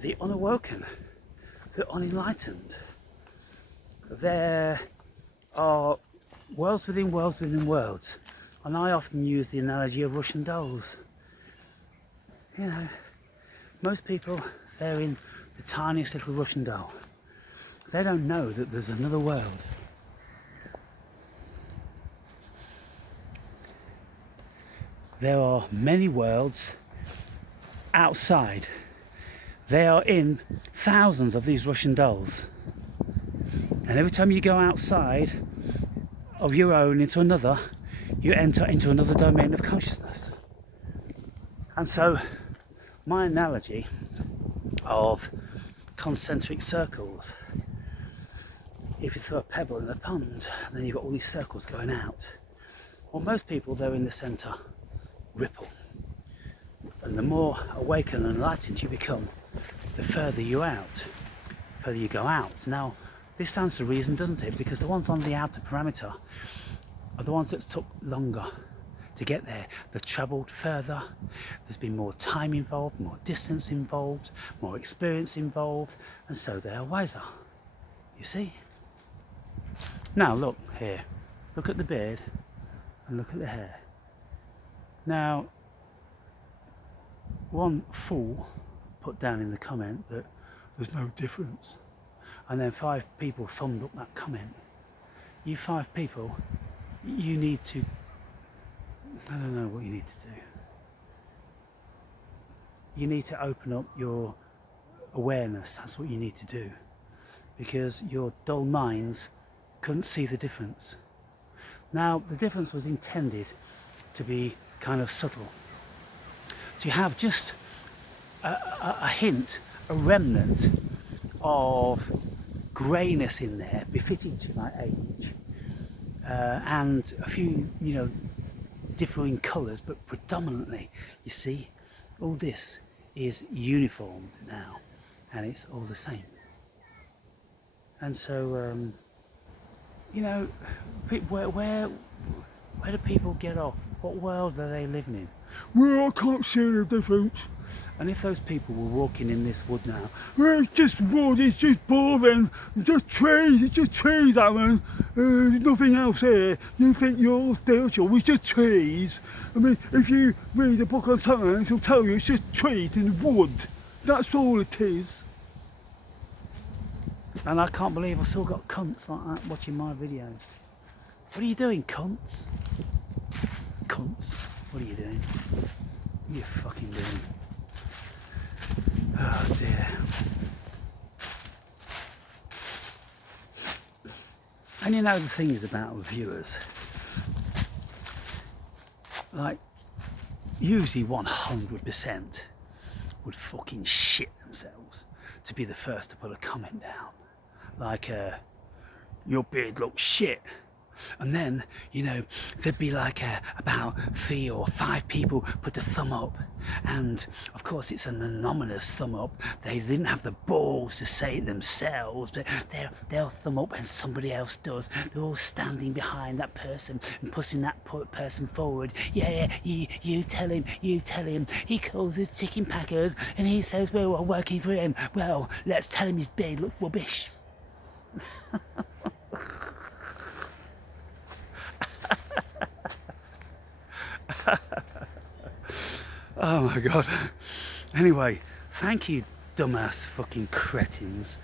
the unawoken, the unenlightened. There are worlds within worlds within worlds, and I often use the analogy of Russian dolls. You know, most people, they're in the tiniest little Russian doll. They don't know that there's another world. There are many worlds outside. They are in thousands of these Russian dolls. And every time you go outside of your own into another, you enter into another domain of consciousness. And so, my analogy of concentric circles, if you throw a pebble in a pond, then you've got all these circles going out. Well, most people, they're in the centre ripple. And the more awakened and enlightened you become, the further you go out. Now, this stands to reason, doesn't it? Because the ones on the outer parameter are the ones that took longer to get there. They've travelled further, there's been more time involved, more distance involved, more experience involved, and so they are wiser. You see? Now look here, look at the beard and look at the hair. Now, one fool put down in the comment that there's no difference, and then 5 people thumbed up that comment. You 5 people, you need to, I don't know what you need to do. You need to open up your awareness. That's what you need to do, because your dull minds couldn't see the difference. Now, the difference was intended to be kind of subtle. So you have just a hint, a remnant of greyness in there, befitting to my age, and a few, differing colours, but predominantly, you see, all this is uniformed now, and it's all the same. And so, where do people get off? What world are they living in? Well, I can't see the difference. And if those people were walking in this wood now, well, it's just wood, it's just boring, it's just trees, Alan. There's nothing else here. You think you're spiritual, it's just trees. I mean, if you read a book on science, it'll tell you it's just trees and wood. That's all it is. And I can't believe I've still got cunts like that watching my videos. What are you doing, cunts? Cunts, what are you doing? What are you fucking doing? Oh dear. And the thing is about reviewers, like, usually 100% would fucking shit themselves to be the first to put a comment down. Like, your beard looks shit. And then, there'd be like about 3 or 5 people put the thumb up. And of course it's an anonymous thumb up. They didn't have the balls to say it themselves, but they'll thumb up and somebody else does. They're all standing behind that person and pushing that person forward. Yeah, you tell him. He calls his chicken packers and he says we're all working for him. Well, let's tell him his beard looks rubbish. Oh my god. Anyway, thank you, dumbass fucking cretins,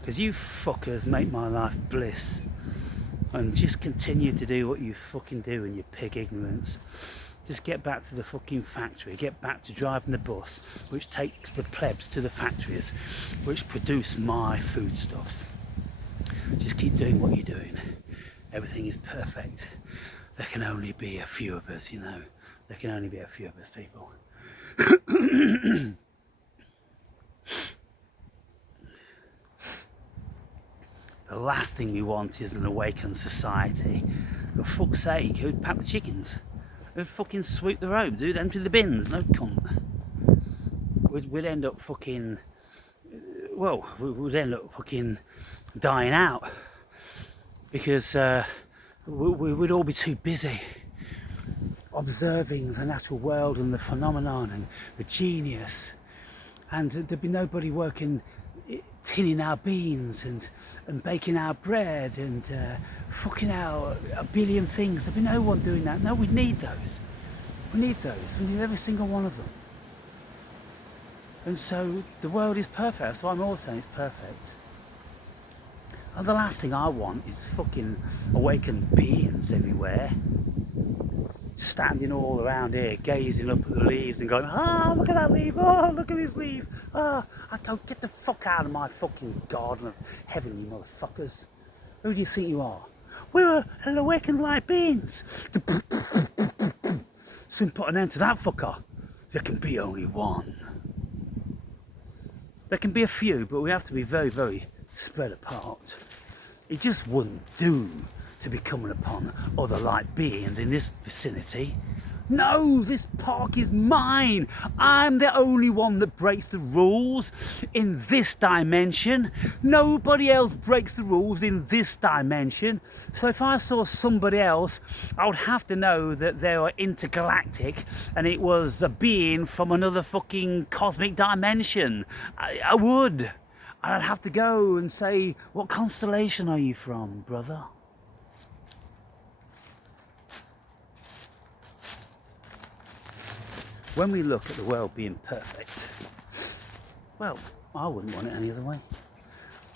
because you fuckers make my life bliss. And just continue to do what you fucking do in your pig ignorance. Just get back to the fucking factory, get back to driving the bus, which takes the plebs to the factories, which produce my foodstuffs. Just keep doing what you're doing. Everything is perfect. There can only be a few of us, There can only be a few of us, people. The last thing we want is an awakened society. For fuck's sake, who'd pack the chickens? Who'd fucking sweep the roads? Who'd empty the bins? No cunt. We'd end up fucking... Well, we'd end up fucking dying out. Because we'd all be too busy observing the natural world and the phenomenon and the genius, and there'd be nobody working tinning our beans and baking our bread and fucking out a billion things. There'd be no one doing that. No, we need those. We need every single one of them. And so the world is perfect. That's why I'm always saying it's perfect. And the last thing I want is fucking awakened beings everywhere, standing all around here, gazing up at the leaves and going, look at that leaf, look at this leaf, I go, get the fuck out of my fucking garden of heavenly motherfuckers. Who do you think you are? We're an awakened light beings. Soon put an end to that fucker. There can be only one. There can be a few, but we have to be very, very spread apart. It just wouldn't do to be coming upon other light beings in this vicinity. No, this park is mine. I'm the only one that breaks the rules in this dimension. Nobody else breaks the rules in this dimension. So if I saw somebody else, I would have to know that they were intergalactic and it was a being from another fucking cosmic dimension. I would. And I'd have to go and say, what constellation are you from, brother? When we look at the world being perfect, well, I wouldn't want it any other way.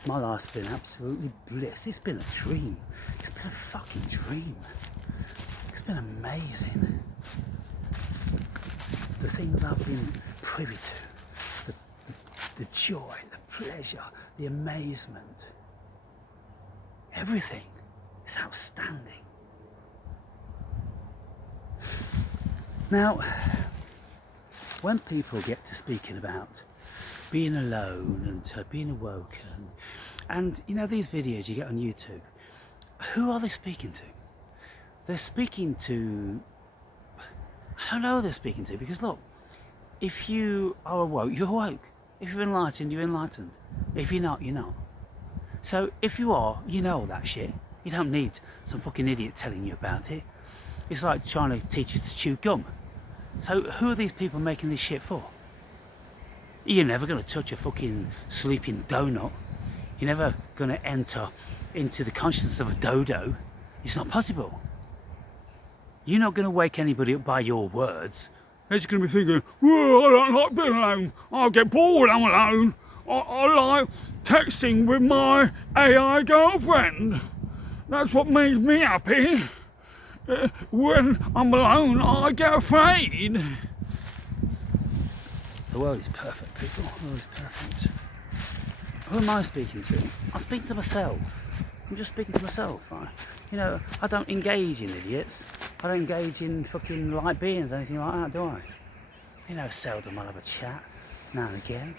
My life's been absolutely bliss. It's been a dream. It's been a fucking dream. It's been amazing. The things I've been privy to, the joy, the pleasure, the amazement. Everything is outstanding. Now, when people get to speaking about being alone and being awoken, and you know these videos you get on YouTube, who are they speaking to? They're speaking to, I don't know who they're speaking to, because look, if you are awoke, you're awoke. If you're enlightened, you're enlightened. If you're not, you're not. So if you are, you know all that shit. You don't need some fucking idiot telling you about it. It's like trying to teach you to chew gum. So who are these people making this shit for? You're never going to touch a fucking sleeping donut. You're never going to enter into the consciousness of a dodo. It's not possible. You're not going to wake anybody up by your words. They're just going to be thinking, well, I don't like being alone. I get bored, I'm alone. I like texting with my AI girlfriend. That's what makes me happy. When I'm alone, I get afraid. The world is perfect, people. The world is perfect. Who am I speaking to? I'm speaking to myself. I'm just speaking to myself, right? You know, I don't engage in idiots. I don't engage in fucking light beings, anything like that, do I? You know, seldom I'll have a chat, now and again.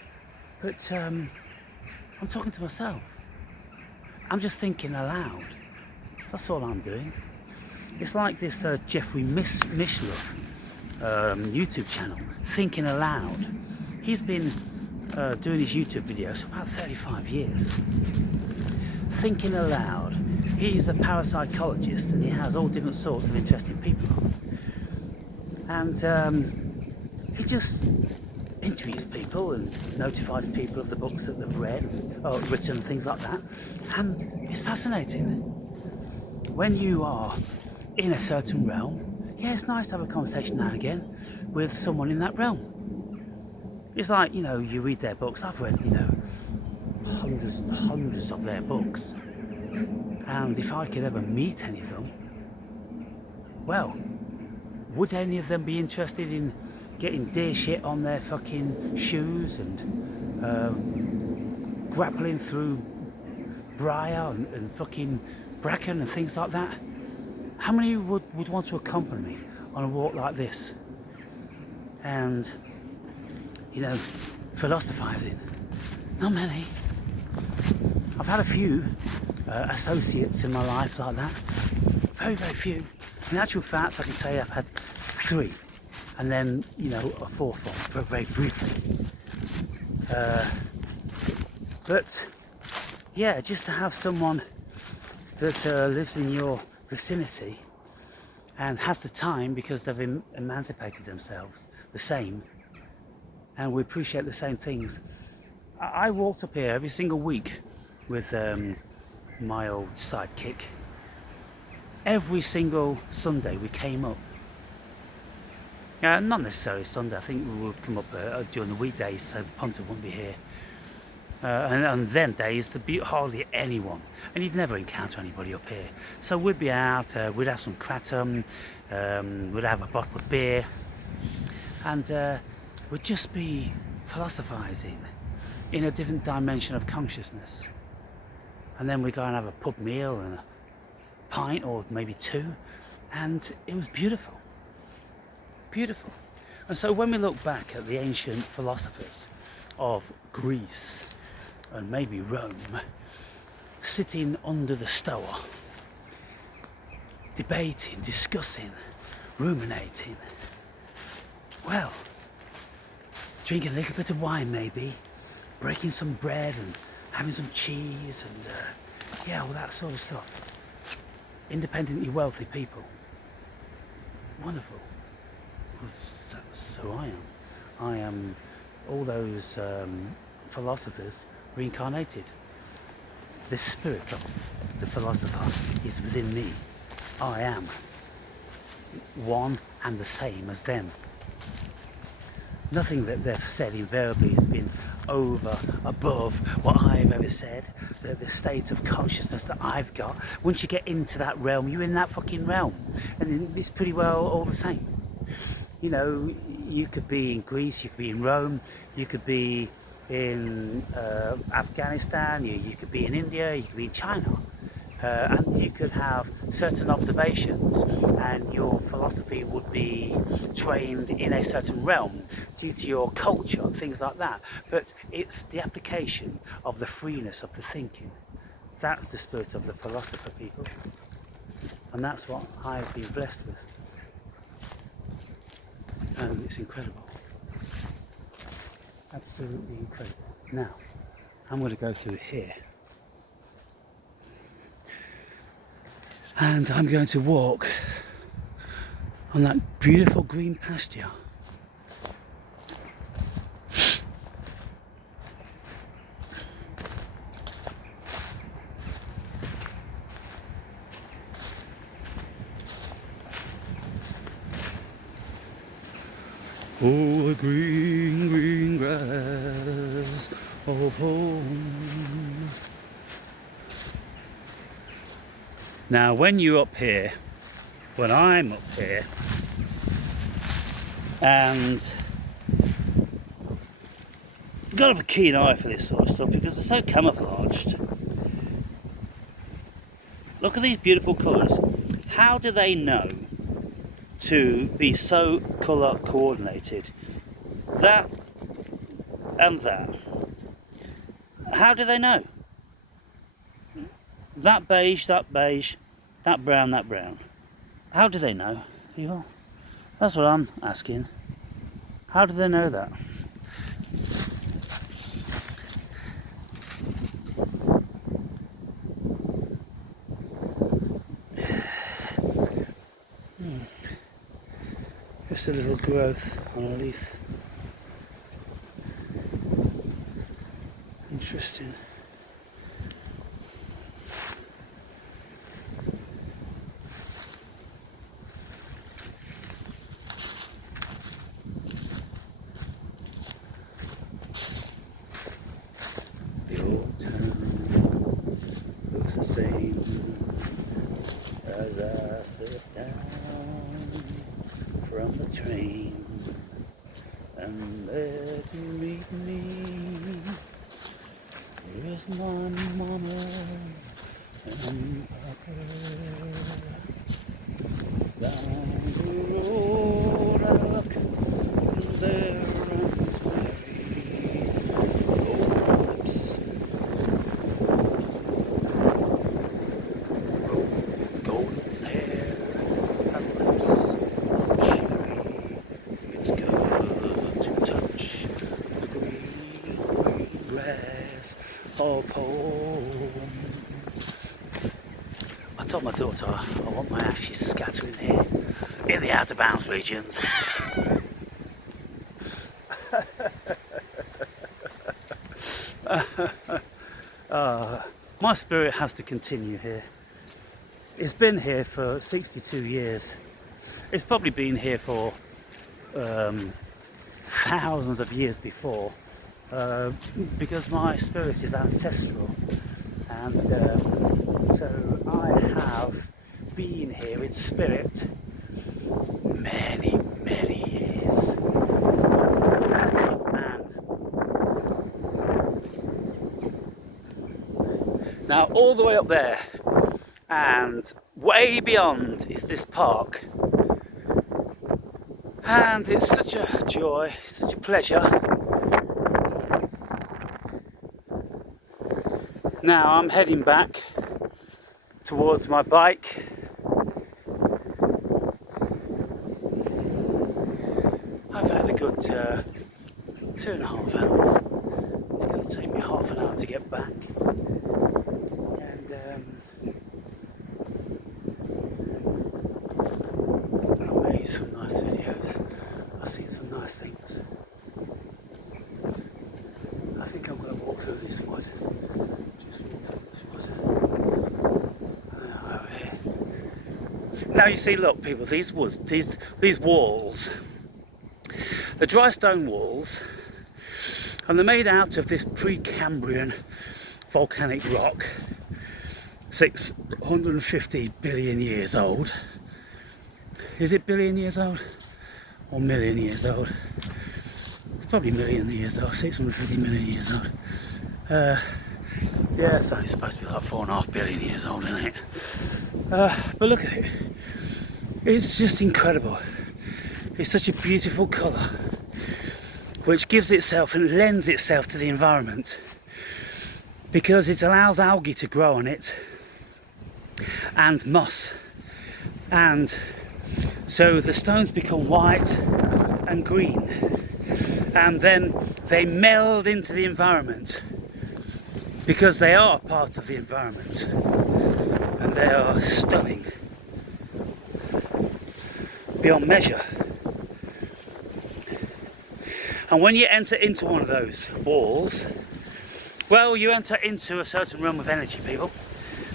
But I'm talking to myself. I'm just thinking aloud. That's all I'm doing. It's like this Jeffrey Mishloff YouTube channel, Thinking Aloud. He's been doing his YouTube videos for about 35 years. Thinking Aloud. He's a parapsychologist and he has all different sorts of interesting people on. And he just interviews people and notifies people of the books that they've read or written, things like that. And it's fascinating. When you are in a certain realm, yeah, it's nice to have a conversation now and again with someone in that realm. It's like, you know, you read their books. I've read, you know, hundreds and hundreds of their books. And if I could ever meet any of them, well, would any of them be interested in getting deer shit on their fucking shoes and grappling through briar and fucking bracken and things like that? How many would want to accompany me on a walk like this? And, you know, philosophizing. Not many. I've had a few associates in my life like that. Very, very few. In actual fact, I can say I've had 3. And then, you know, a 4th one, very briefly. But, yeah, just to have someone that lives in your vicinity and has the time because they've emancipated themselves the same, and we appreciate the same things. I walked up here every single week with my old sidekick. Every single Sunday we came up. Not necessarily Sunday, I think we would come up during the weekdays so the punter wouldn't be here. And on them days there'd be hardly anyone, and you'd never encounter anybody up here. So we'd be out, we'd have some kratom, we'd have a bottle of beer, and we'd just be philosophizing in a different dimension of consciousness. And then we'd go and have a pub meal and a pint or maybe 2, and it was beautiful. Beautiful. And so when we look back at the ancient philosophers of Greece and maybe Rome, sitting under the Stoa, debating, discussing, ruminating, well, drinking a little bit of wine maybe, breaking some bread and having some cheese and yeah, all that sort of stuff. Independently wealthy people. Wonderful. Well, that's who I am. I am all those philosophers reincarnated. The spirit of the philosopher is within me. I am one and the same as them. Nothing that they've said invariably has been over, above what I've ever said. The state of consciousness that I've got. Once you get into that realm, you're in that fucking realm. And it's pretty well all the same. You know, you could be in Greece, you could be in Rome, you could be in Afghanistan, you could be in India, you could be in China. And you could have certain observations and your philosophy would be trained in a certain realm due to your culture and things like that. But it's the application of the freeness of the thinking. That's the spirit of the philosopher, people. And that's what I've been blessed with. And it's incredible. Absolutely incredible. Now, I'm going to go through here. And I'm going to walk on that beautiful green pasture. Oh, the green, green grass of home. Now, when you're up here, when I'm up here, and you've got to have a keen eye for this sort of stuff because they're so camouflaged. Look at these beautiful colours. How do they know to be so colour coordinated? That and that. How do they know? That beige, that brown, that brown. How do they know, people? That's what I'm asking. How do they know that? Just a little growth on a leaf. Interesting. The old town looks the same as I stepped down from the train and there to meet me is my mama and papa. Down the road I look and there runs Mary, golden lips, golden hair and lips, cherry. It's good to touch the green, green grass of home. I told my daughter I want my ashes scattering here in the out of bounds regions. My spirit has to continue here. It's been here for 62 years. It's probably been here for thousands of years before, because my spirit is ancestral, and so I have been here in spirit many, many years. And now all the way up there and way beyond is this park, and it's such a joy, such a pleasure. Now I'm heading back towards my bike. I've had a good 2.5 hours. It's going to take me half an hour to get back. And I made some nice videos. I've seen some nice things. I think I'm going to walk through this wood. Just walk through this wood. Over here. Now you see, look people, these woods, these walls, the dry stone walls, and they're made out of this Precambrian volcanic rock, 650 billion years old. Is it billion years old or million years old? probably a million years old, 650 million years old. Yeah, it's only supposed to be like 4.5 billion years old, isn't it? But look at it. It's just incredible. It's such a beautiful colour, which gives itself and lends itself to the environment, because it allows algae to grow on it and moss, and so the stones become white and green, and then they meld into the environment because they are part of the environment, and they are stunning beyond measure. And when you enter into one of those walls, well, you enter into a certain realm of energy, people.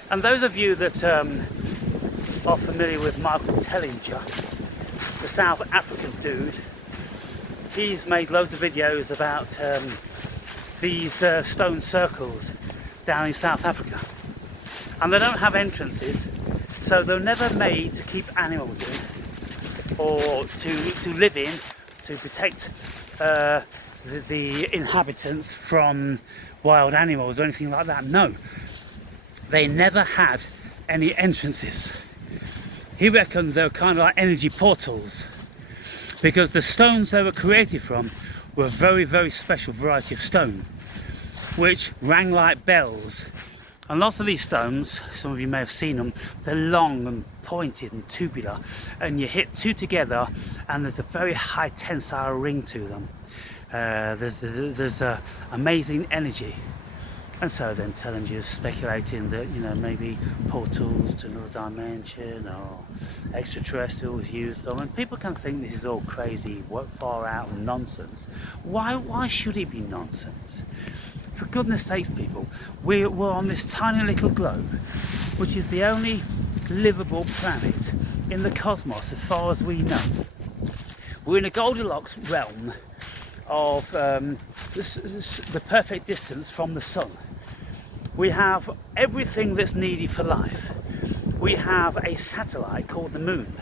And those of you that are familiar with Michael Tellinger, the South African dude, he's made loads of videos about these stone circles down in South Africa. And they don't have entrances, so they're never made to keep animals in or to live in, to protect the inhabitants from wild animals or anything like that. No, they never had any entrances. He reckons they were kind of like energy portals, because the stones they were created from were a very, very special variety of stone, which rang like bells. And lots of these stones, some of you may have seen them, they're long and pointed and tubular, and you hit two together and there's a very high tensile ring to them. There's amazing energy. And so then Tellinger's speculating that, you know, maybe portals to another dimension or extraterrestrials use them. And people can think this is all crazy, far out and nonsense. Why should it be nonsense? For goodness sakes, people, we're on this tiny little globe, which is the only livable planet in the cosmos as far as we know. We're in a Goldilocks realm of the perfect distance from the sun. We have everything that's needed for life. We have a satellite called the moon,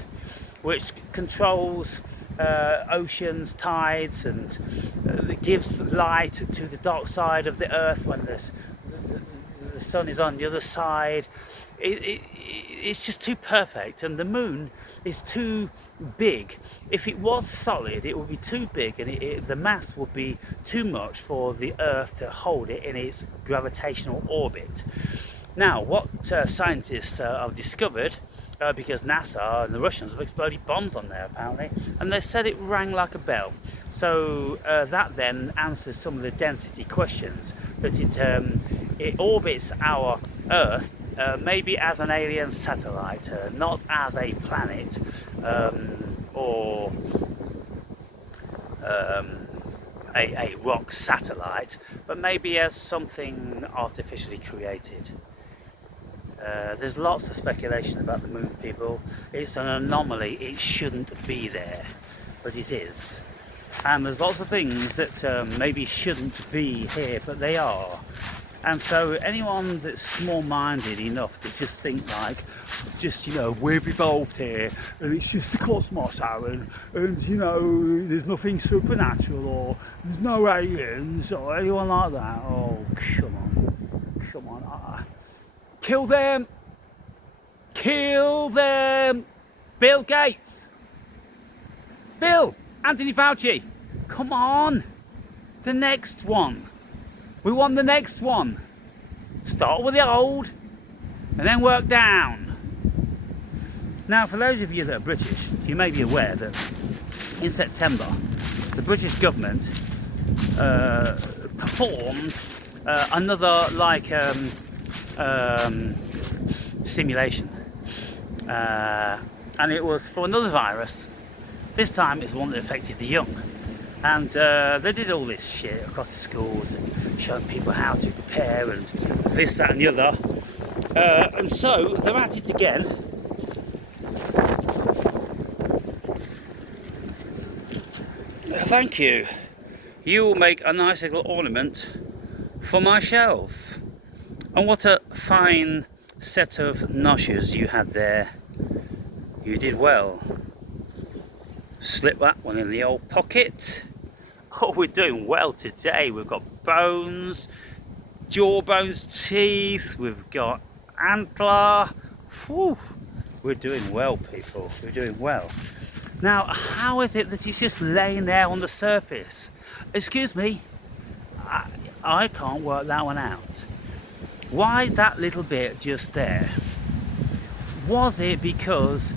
which controls oceans, tides, and gives light to the dark side of the earth when the sun is on the other side. It's just too perfect, and the moon is too big. If it was solid, it would be too big, and the mass would be too much for the earth to hold it in its gravitational orbit. Now, what scientists have discovered, because NASA and the Russians have exploded bombs on there apparently, and they said it rang like a bell. So that then answers some of the density questions, that it orbits our Earth maybe as an alien satellite, not as a planet or a rock satellite, but maybe as something artificially created. There's lots of speculation about the moon, people. It's an anomaly, it shouldn't be there, but it is. And there's lots of things that maybe shouldn't be here, but they are. And so anyone that's small-minded enough to just think like, you know, we've evolved here and it's just the cosmos, Aaron, and you know, there's nothing supernatural or there's no aliens or anyone like that. Oh, come on. Kill them! Kill them! Bill Gates! Bill! Anthony Fauci! Come on! The next one! We want the next one! Start with the old and then work down. Now, for those of you that are British, you may be aware that in September the British government performed another simulation, and it was for another virus. This time it's the one that affected the young, and they did all this shit across the schools and showing people how to prepare and this, that and the other, and so they're at it again. Thank you. You will make a nice little ornament for my shelf. And what a fine set of noshes you had there. You did well. Slip that one in the old pocket. Oh, we're doing well today. We've got bones, jawbones, teeth, we've got antler. Whew. We're doing well, people. We're doing well. Now, how is it that he's just laying there on the surface? Excuse me, I can't work that one out. Why is that little bit just there? Was it because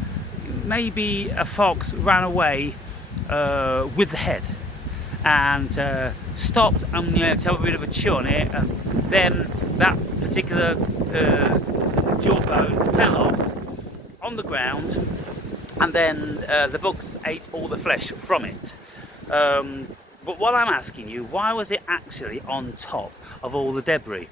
maybe a fox ran away with the head and stopped and to have a bit of a chew on it, and then that particular jawbone fell off on the ground, and then the bugs ate all the flesh from it? But what I'm asking you, why was it actually on top of all the debris?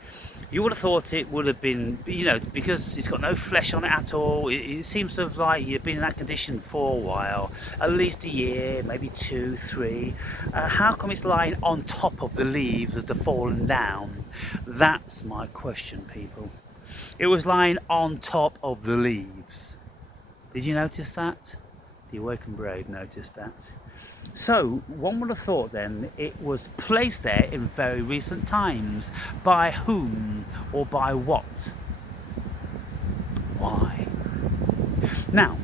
You would have thought it would have been, you know, because it's got no flesh on it at all. It seems to have like you've been in that condition for a while, at least a year, maybe 2, 3. How come it's lying on top of the leaves as they're falling down? That's my question, people. It was lying on top of the leaves. Did you notice that? The Awakened Brave noticed that. So one would have thought then it was placed there in very recent times. By whom or by what? Why? Now,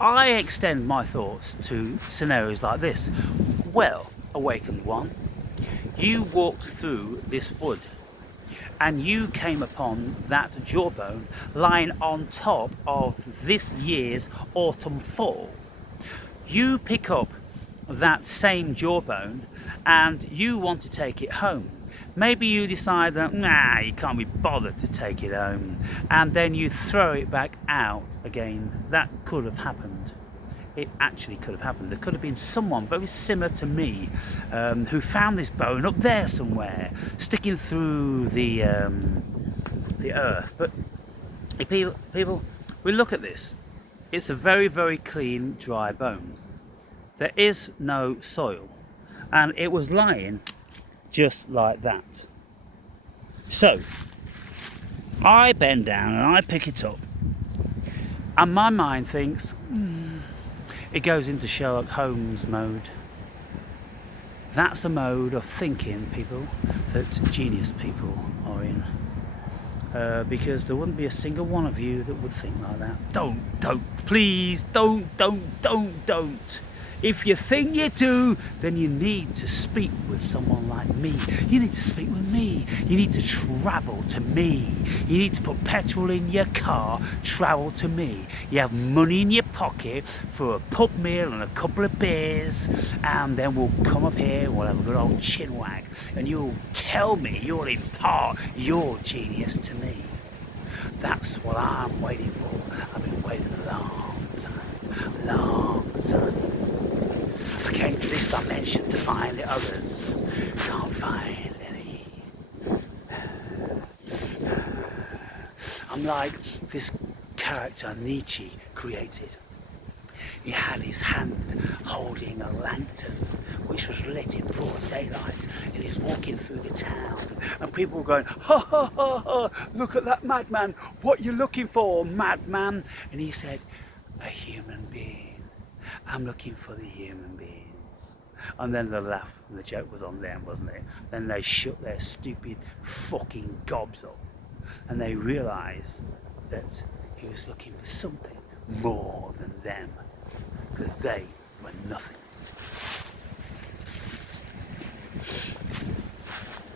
I extend my thoughts to scenarios like this. Well, Awakened One, you walked through this wood and you came upon that jawbone lying on top of this year's autumn fall. You pick up that same jawbone and you want to take it home. Maybe you decide that, nah, you can't be bothered to take it home, and then you throw it back out again. That could have happened. It actually could have happened. There could have been someone very similar to me who found this bone up there somewhere, sticking through the earth. But people, we look at this. It's a very, very clean, dry bone. There is no soil, and it was lying just like that. So I bend down and I pick it up, and my mind thinks, it goes into Sherlock Holmes mode. That's a mode of thinking, people, that genius people are in. Because there wouldn't be a single one of you that would think like that. Don't, please, don't. If you think you do, then you need to speak with someone like me. You need to speak with me. You need to travel to me. You need to put petrol in your car, travel to me. You have money in your pocket for a pub meal and a couple of beers, and then we'll come up here and we'll have a good old chinwag, and you'll tell me, you'll impart your genius to me. That's what I'm waiting for. I've been waiting a long time. I came to this dimension to find the others. Can't find any. I'm like this character Nietzsche created. He had his hand holding a lantern which was lit in broad daylight, and he's walking through the town, and people were going, ha ha ha ha, look at that madman, what you looking for, madman? And he said, a human being. I'm looking for the human beings. And then the laugh, the joke was on them, wasn't it? Then they shut their stupid fucking gobs up, and they realised that he was looking for something more than them, because they were nothing.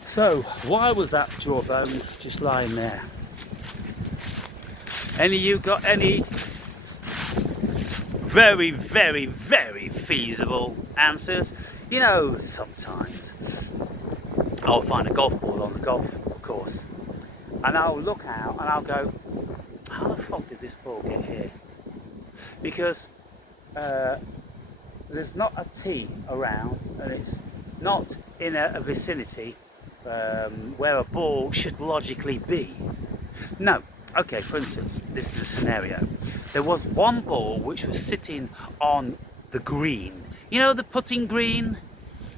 So why was that jawbone just lying there? Any of you got any very, very, very feasible answers? You know, sometimes I'll find a golf ball on the golf course and I'll look out and I'll go, how the fuck did this ball get here? Because there's not a tee around, and it's not in a vicinity where a ball should logically be. No. Okay, for instance, this is a scenario. There was one ball which was sitting on the green. You know, the putting green?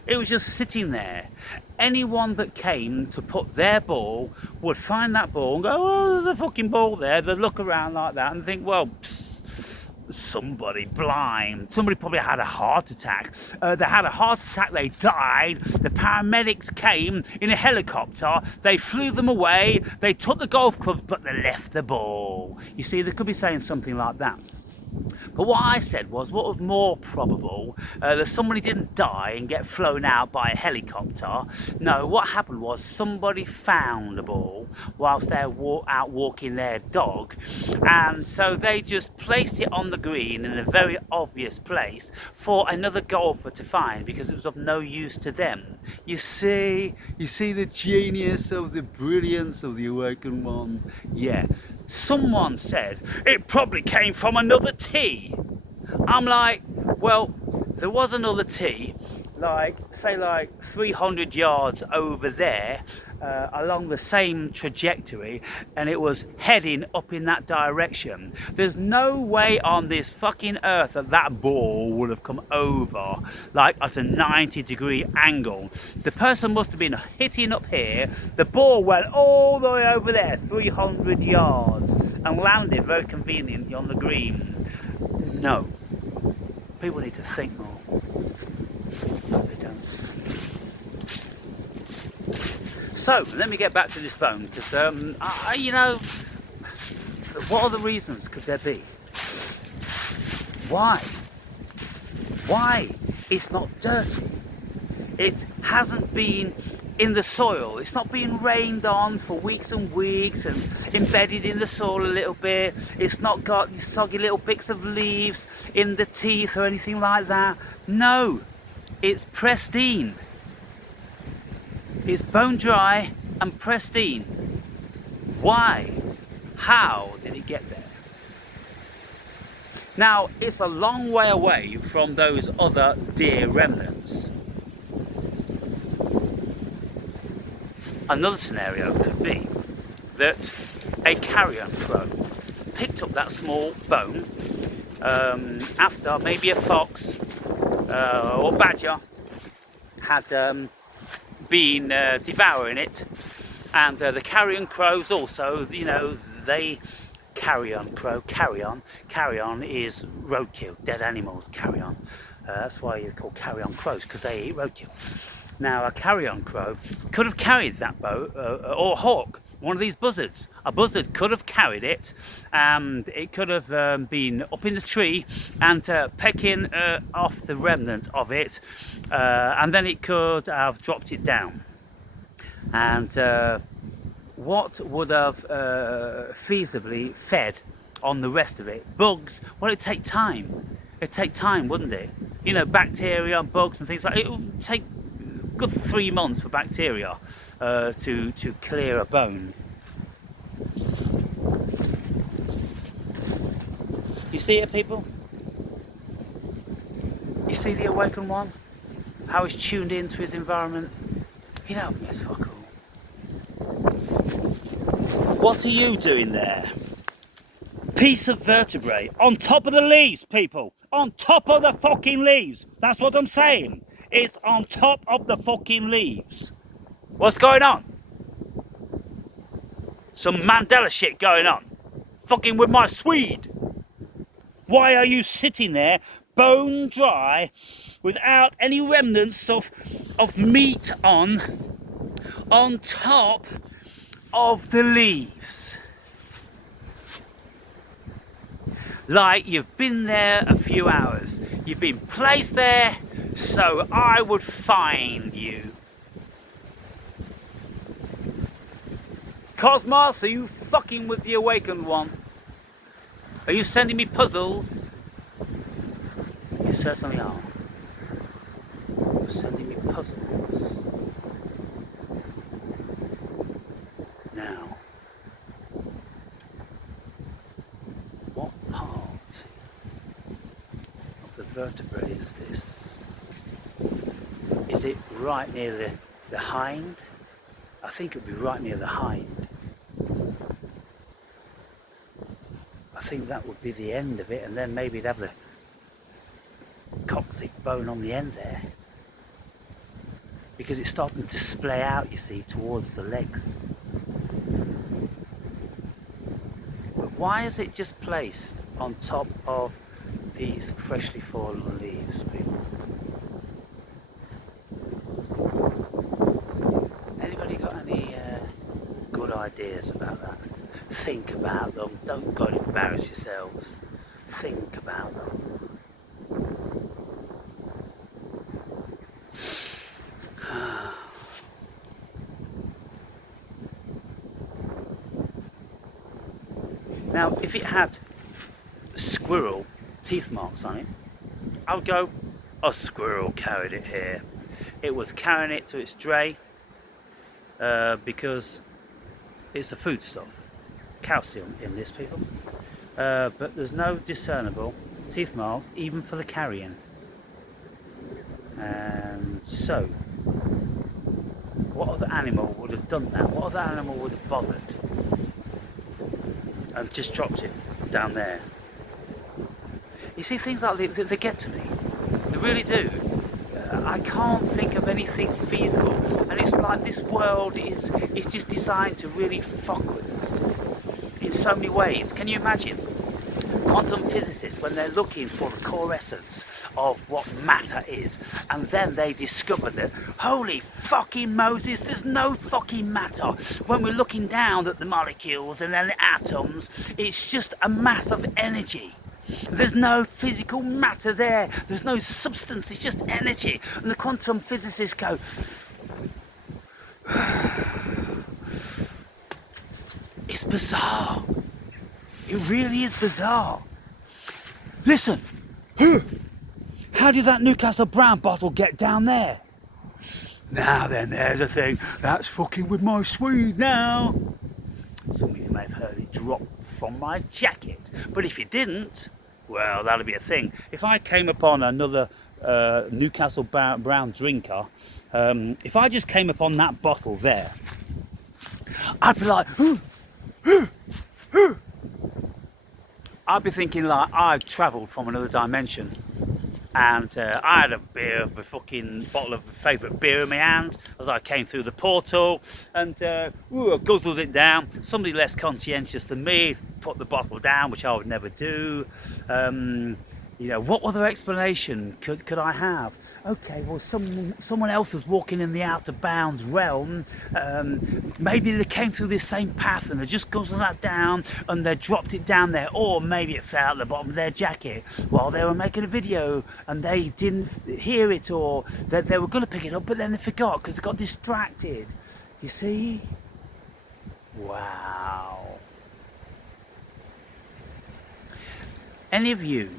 It was just sitting there. Anyone that came to put their ball would find that ball and go, oh, there's a fucking ball there. They'd look around like that and think, well, somebody blind. Somebody probably had a heart attack. They had a heart attack, they died. The paramedics came in a helicopter. They flew them away. They took the golf clubs, but they left the ball. You see, they could be saying something like that. But what I said was, what was more probable, that somebody didn't die and get flown out by a helicopter. No, what happened was somebody found the ball whilst they're out walking their dog, and so they just placed it on the green in a very obvious place for another golfer to find, because it was of no use to them. You see the genius of the brilliance of the awakened one? Yeah. Someone said it probably came from another tee. I'm like, well, there was another tee, like 300 yards over there, along the same trajectory, and it was heading up in that direction. There's no way on this fucking earth that that ball would have come over like at a 90-degree angle. The person must have been hitting up here, the ball went all the way over there 300 yards and landed very conveniently on the green. No, people need to think more. They don't. So let me get back to this bone, because you know, what other reasons could there be? Why? It's not dirty. It hasn't been in the soil. It's not been rained on for weeks and weeks and embedded in the soil a little bit. It's not got soggy little bits of leaves in the teeth or anything like that. No, it's pristine. It's bone dry and pristine. Why? How did it get there? Now, it's a long way away from those other deer remnants. Another scenario could be that a carrion crow picked up that small bone after maybe a fox or badger had been devouring it, and the carrion crows also, you know, they carrion is roadkill, dead animals. Carrion, that's why you're called carrion crows, because they eat roadkill. Now, a carrion crow could have carried that bow, or a hawk, one of these buzzards. A buzzard could have carried it, and it could have been up in the tree and pecking off the remnant of it, and then it could have dropped it down. And what would have feasibly fed on the rest of it? Bugs? Well, it'd take time. It'd take time, wouldn't it? You know, bacteria, bugs and things like that. It would take a good 3 months for bacteria to clear a bone. You see it, people? You see the awakened one? How he's tuned into his environment? He don't miss fuck all. What are you doing there? Piece of vertebrae on top of the leaves, people. On top of the fucking leaves. That's what I'm saying. It's on top of the fucking leaves. What's going on? Some Mandela shit going on. Fucking with my Swede. Why are you sitting there, bone dry, without any remnants of meat on top of the leaves? Like you've been there a few hours. You've been placed there so I would find you. Cosmos, are you fucking with the awakened one? Are you sending me puzzles? You certainly are. You're sending me puzzles. Now, what part of the vertebrae is this? Is it right near the hind? I think it would be right near the hind. I think that would be the end of it, and then maybe it'd have the coccyx bone on the end there. Because it's starting to splay out, you see, towards the legs. But why is it just placed on top of these freshly fallen leaves, people. Anybody got any good ideas about that? Think about them. Don't go and embarrass yourselves. Think about them. Now, if it had squirrel teeth marks on it, I would go, a squirrel carried it here. It was carrying it to its dray because it's a foodstuff. Calcium in this, people. But there's no discernible teeth marks even for the carrion. And so, what other animal would have done that? What other animal would have bothered and just dropped it down there? You see, things like they get to me. They really do. I can't think of anything feasible, and it's like this world is just designed to really fuck with us in so many ways. Can you imagine quantum physicists when they're looking for the core essence of what matter is, and then they discover that, holy fucking Moses, there's no fucking matter. When we're looking down at the molecules and then the atoms, it's just a mass of energy. There's no physical matter there. There's no substance. It's just energy. And the quantum physicists go, it's bizarre. It really is bizarre. Listen. How did that Newcastle Brown bottle get down there? Now then, there's a thing. That's fucking with my Swede now. Some of you may have heard it drop from my jacket. But if you didn't, well, that'll be a thing. If I came upon another Newcastle Brown drinker, if I just came upon that bottle there, I'd be like, I'd be thinking like I've travelled from another dimension. And I had a beer, the fucking bottle of favourite beer in my hand as I came through the portal, and I guzzled it down. Somebody less conscientious than me put the bottle down, which I would never do. You know, what other explanation could I have? Okay, well, someone else was walking in the outer bounds realm. Maybe they came through this same path and they just guzzled that down and they dropped it down there. Or maybe it fell out the bottom of their jacket while they were making a video and they didn't hear it, or that they were going to pick it up but then they forgot because they got distracted. You see? Wow. Any of you,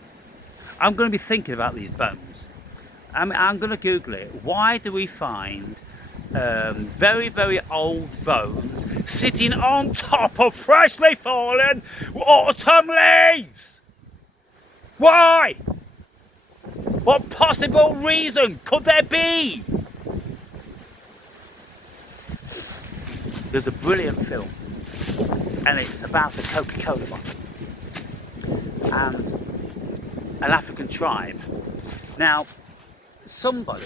I'm going to be thinking about these bones. I'm going to Google it. Why do we find very, very old bones sitting on top of freshly fallen autumn leaves? Why? What possible reason could there be? There's a brilliant film, and it's about the Coca-Cola bottle and an African tribe. Now, somebody,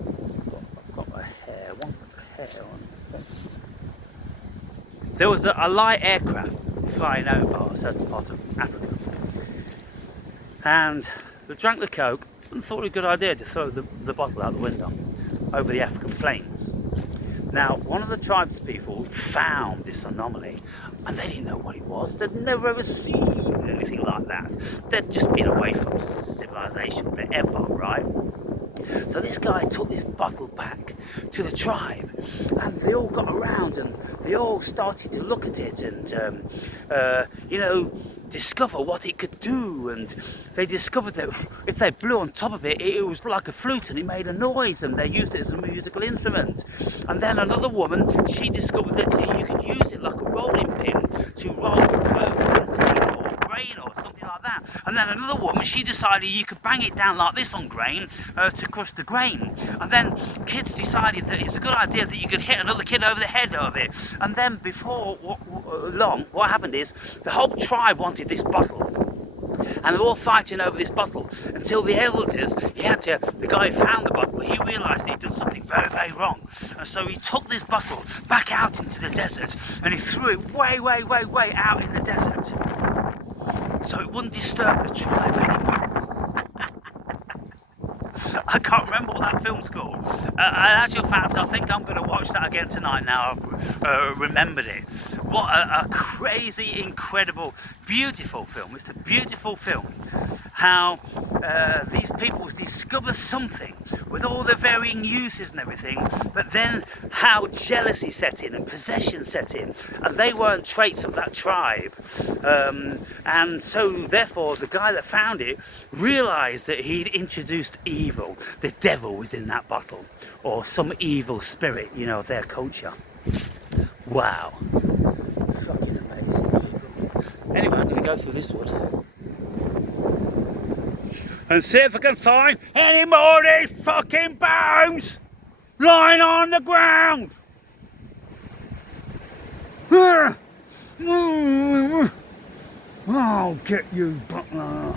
I've got my hair, one hair on. There was a light aircraft flying over a certain part of Africa, and they drank the Coke and thought it was a good idea to throw the bottle out the window over the African plains. Now, one of the tribes people found this anomaly, and they didn't know what it was. They'd never ever seen anything like that. They'd just been away from civilization forever, right? So this guy took this bottle back to the tribe, and they all got around and they all started to look at it and, discover what it could do. And they discovered that if they blew on top of it, it was like a flute and it made a noise, and they used it as a musical instrument. And then another woman, she discovered that you could use it like a rolling pin to roll plantain or grain or something like that. And then another woman, she decided you could bang it down like this on grain to crush the grain. And then kids decided that it's a good idea that you could hit another kid over the head of it. And then before long, what happened is the whole tribe wanted this bottle. And they were all fighting over this bottle until the elders, the guy who found the bottle, he realised he'd done something very, very wrong. And so he took this bottle back out into the desert and he threw it way, way, way, way out in the desert. so it wouldn't disturb the tribe anymore. I can't remember what that film's called. In actual fact, I think I'm going to watch that again tonight now I've remembered it. What a crazy, incredible, beautiful film. It's a beautiful film. How these people discover something with all the varying uses and everything, but then how jealousy set in and possession set in, and they weren't traits of that tribe. And so therefore the guy that found it realized that he'd introduced evil. The devil was in that bottle, or some evil spirit, you know, of their culture. Wow. Fucking amazing people. Anyway, I'm going to go through this wood and see if I can find any more of these fucking bones lying on the ground. I'll get you, butler.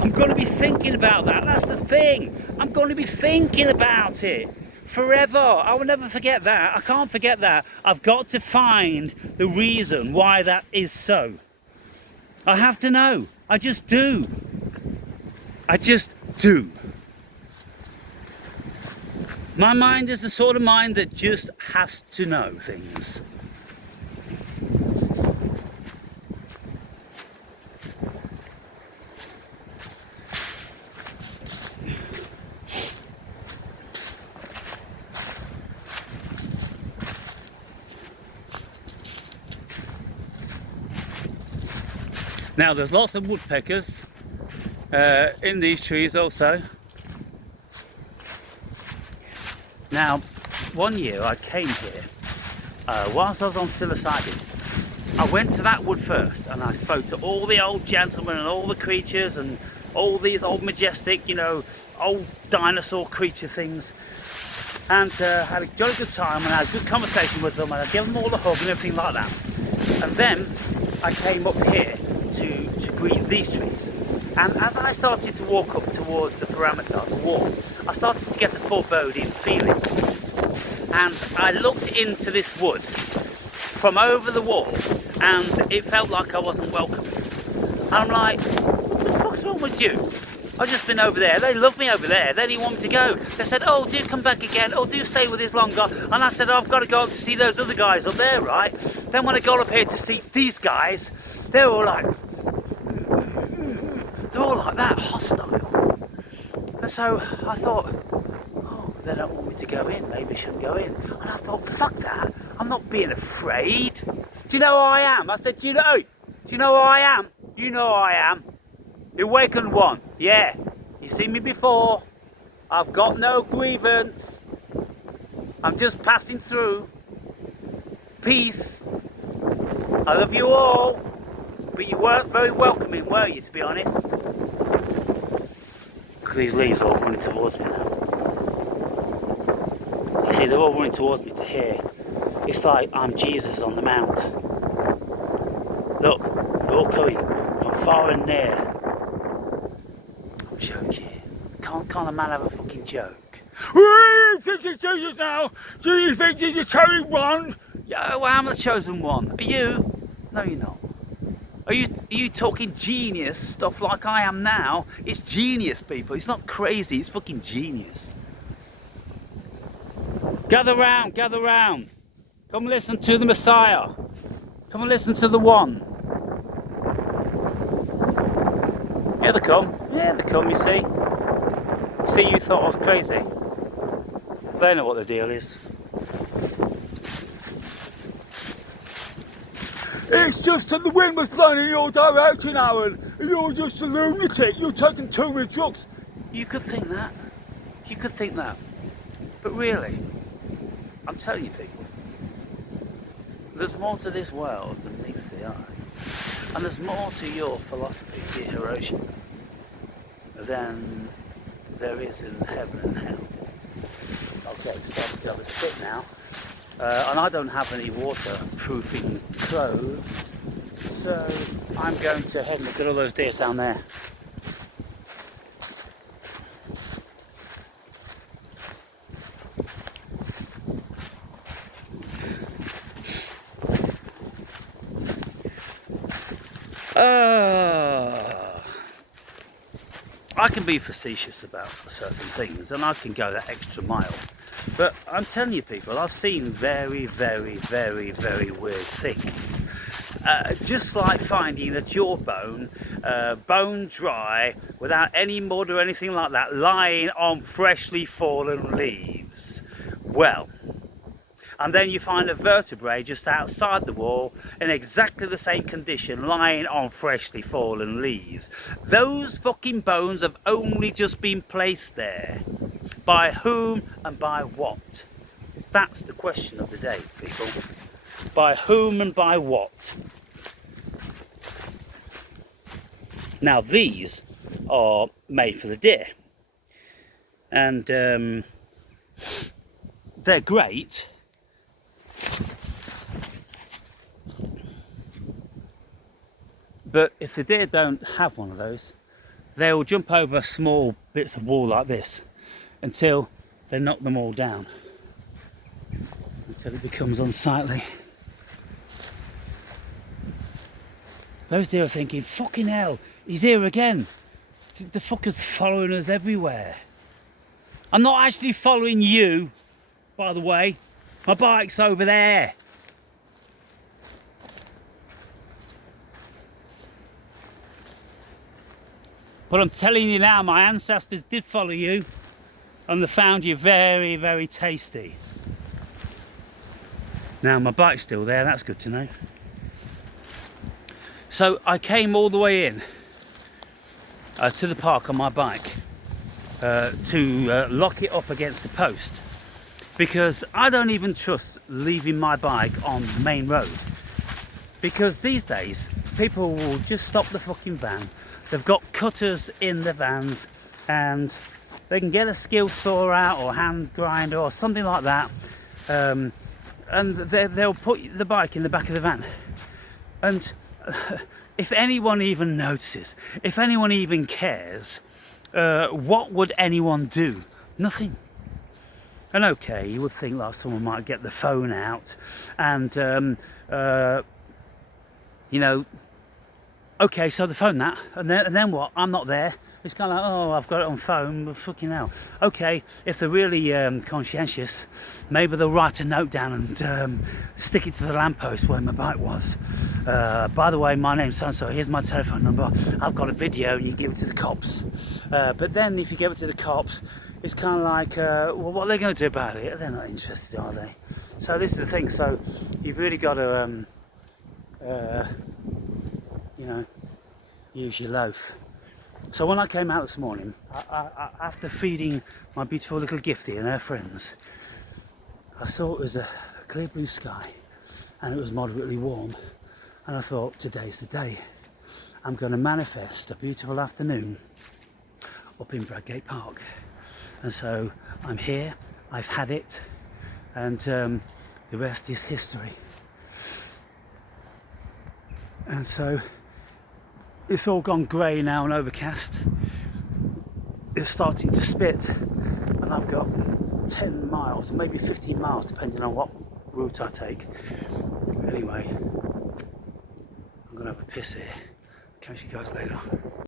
I'm going to be thinking about that. That's the thing. I'm going to be thinking about it forever. I will never forget that. I can't forget that. I've got to find the reason why that is so. I have to know. I just do. I just do. My mind is the sort of mind that just has to know things. Now there's lots of woodpeckers in these trees also. Now, one year I came here, whilst I was on psilocybin, I went to that wood first and I spoke to all the old gentlemen and all the creatures and all these old majestic, you know, old dinosaur creature things, and had a jolly good time and had a good conversation with them, and I gave them all a hug and everything like that. And then I came up here to breathe these trees. And as I started to walk up towards the parameter, the wall, I started to get a foreboding feeling. And I looked into this wood from over the wall, and it felt like I wasn't welcome. And I'm like, what the fuck's wrong with you? I've just been over there. They love me over there. They didn't want me to go. They said, oh, do come back again. Oh, do stay with us longer. And I said, oh, I've got to go up to see those other guys up there, right? Then when I got up here to see these guys, they were all like, they're all like that, hostile. And so I thought, oh, they don't want me to go in. Maybe I shouldn't go in. And I thought, fuck that. I'm not being afraid. Do you know who I am? I said, do you know who I am? You know who I am. The Awakened One. Yeah. You've seen me before. I've got no grievance. I'm just passing through. Peace. I love you all. But you weren't very welcoming, were you, to be honest? Look at these leaves all running towards me now. You see, they're all running towards me to here. It's like I'm Jesus on the mount. Look, they're all coming from far and near. I'm joking. Can't a man have a fucking joke? Do you think it's Jesus now? Do you think you're the chosen one? Yeah, well, I'm the chosen one. Are you? No, you're not. Are you talking genius stuff like I am now? It's genius, people. It's not crazy. It's fucking genius. Gather round, gather round. Come listen to the Messiah. Come and listen to the One. Here they come. Yeah, they come, you see. See, you thought I was crazy. They know what the deal is. It's just that the wind was blowing in your direction, Aaron. You're just a lunatic. You're taking too many drugs. You could think that. You could think that. But really, I'm telling you people, there's more to this world than meets the eye. And there's more to your philosophy, dear Hiroshi, than there is in heaven and hell. Okay, it's starting to have a spit now. And I don't have any waterproofing clothes, so I'm going to head and look at all those deers down there. I can be facetious about certain things, and I can go that extra mile. But I'm telling you, people, I've seen very, very, very, very weird things. Just like finding a jawbone, bone dry, without any mud or anything like that, lying on freshly fallen leaves. Well, and then you find a vertebrae just outside the wall in exactly the same condition, lying on freshly fallen leaves. Those fucking bones have only just been placed there. By whom and by what? That's the question of the day, people. By whom and by what? Now these are made for the deer, and they're great. But if the deer don't have one of those, they will jump over small bits of wall like this until they knock them all down, until it becomes unsightly. Those deer are thinking, fucking hell, he's here again. The fucker's following us everywhere. I'm not actually following you, by the way. My bike's over there. But I'm telling you now, my ancestors did follow you, and they found you very, very tasty. Now my bike's still there, that's good to know. So I came all the way in to the park on my bike to lock it up against the post, because I don't even trust leaving my bike on the main road, because these days people will just stop the fucking van. They've got cutters in the vans, and they can get a skill saw out or hand grinder or something like that, and they'll put the bike in the back of the van. And if anyone even notices, if anyone even cares, what would anyone do? Nothing. And okay, you would think like someone might get the phone out and you know, okay, so they phone that, and then what? I'm not there. It's kind of like, oh, I've got it on phone, but fucking hell. Okay, if they're really conscientious, maybe they'll write a note down and stick it to the lamppost where my bike was. By the way, my name's so-and-so, here's my telephone number. I've got a video, and you give it to the cops. But then if you give it to the cops, it's kind of like, well, what are they going to do about it? They're not interested, are they? So this is the thing. So you've really got to, you know, use your loaf. So when I came out this morning, after feeding my beautiful little Gifty and her friends, I saw it was a clear blue sky and it was moderately warm, and I thought, today's the day. I'm going to manifest a beautiful afternoon up in Bradgate Park. And so I'm here, I've had it, and the rest is history. And so it's all gone grey now and overcast. It's starting to spit, and I've got 10 miles, maybe 15 miles, depending on what route I take. Anyway, I'm gonna have a piss here. Catch you guys later.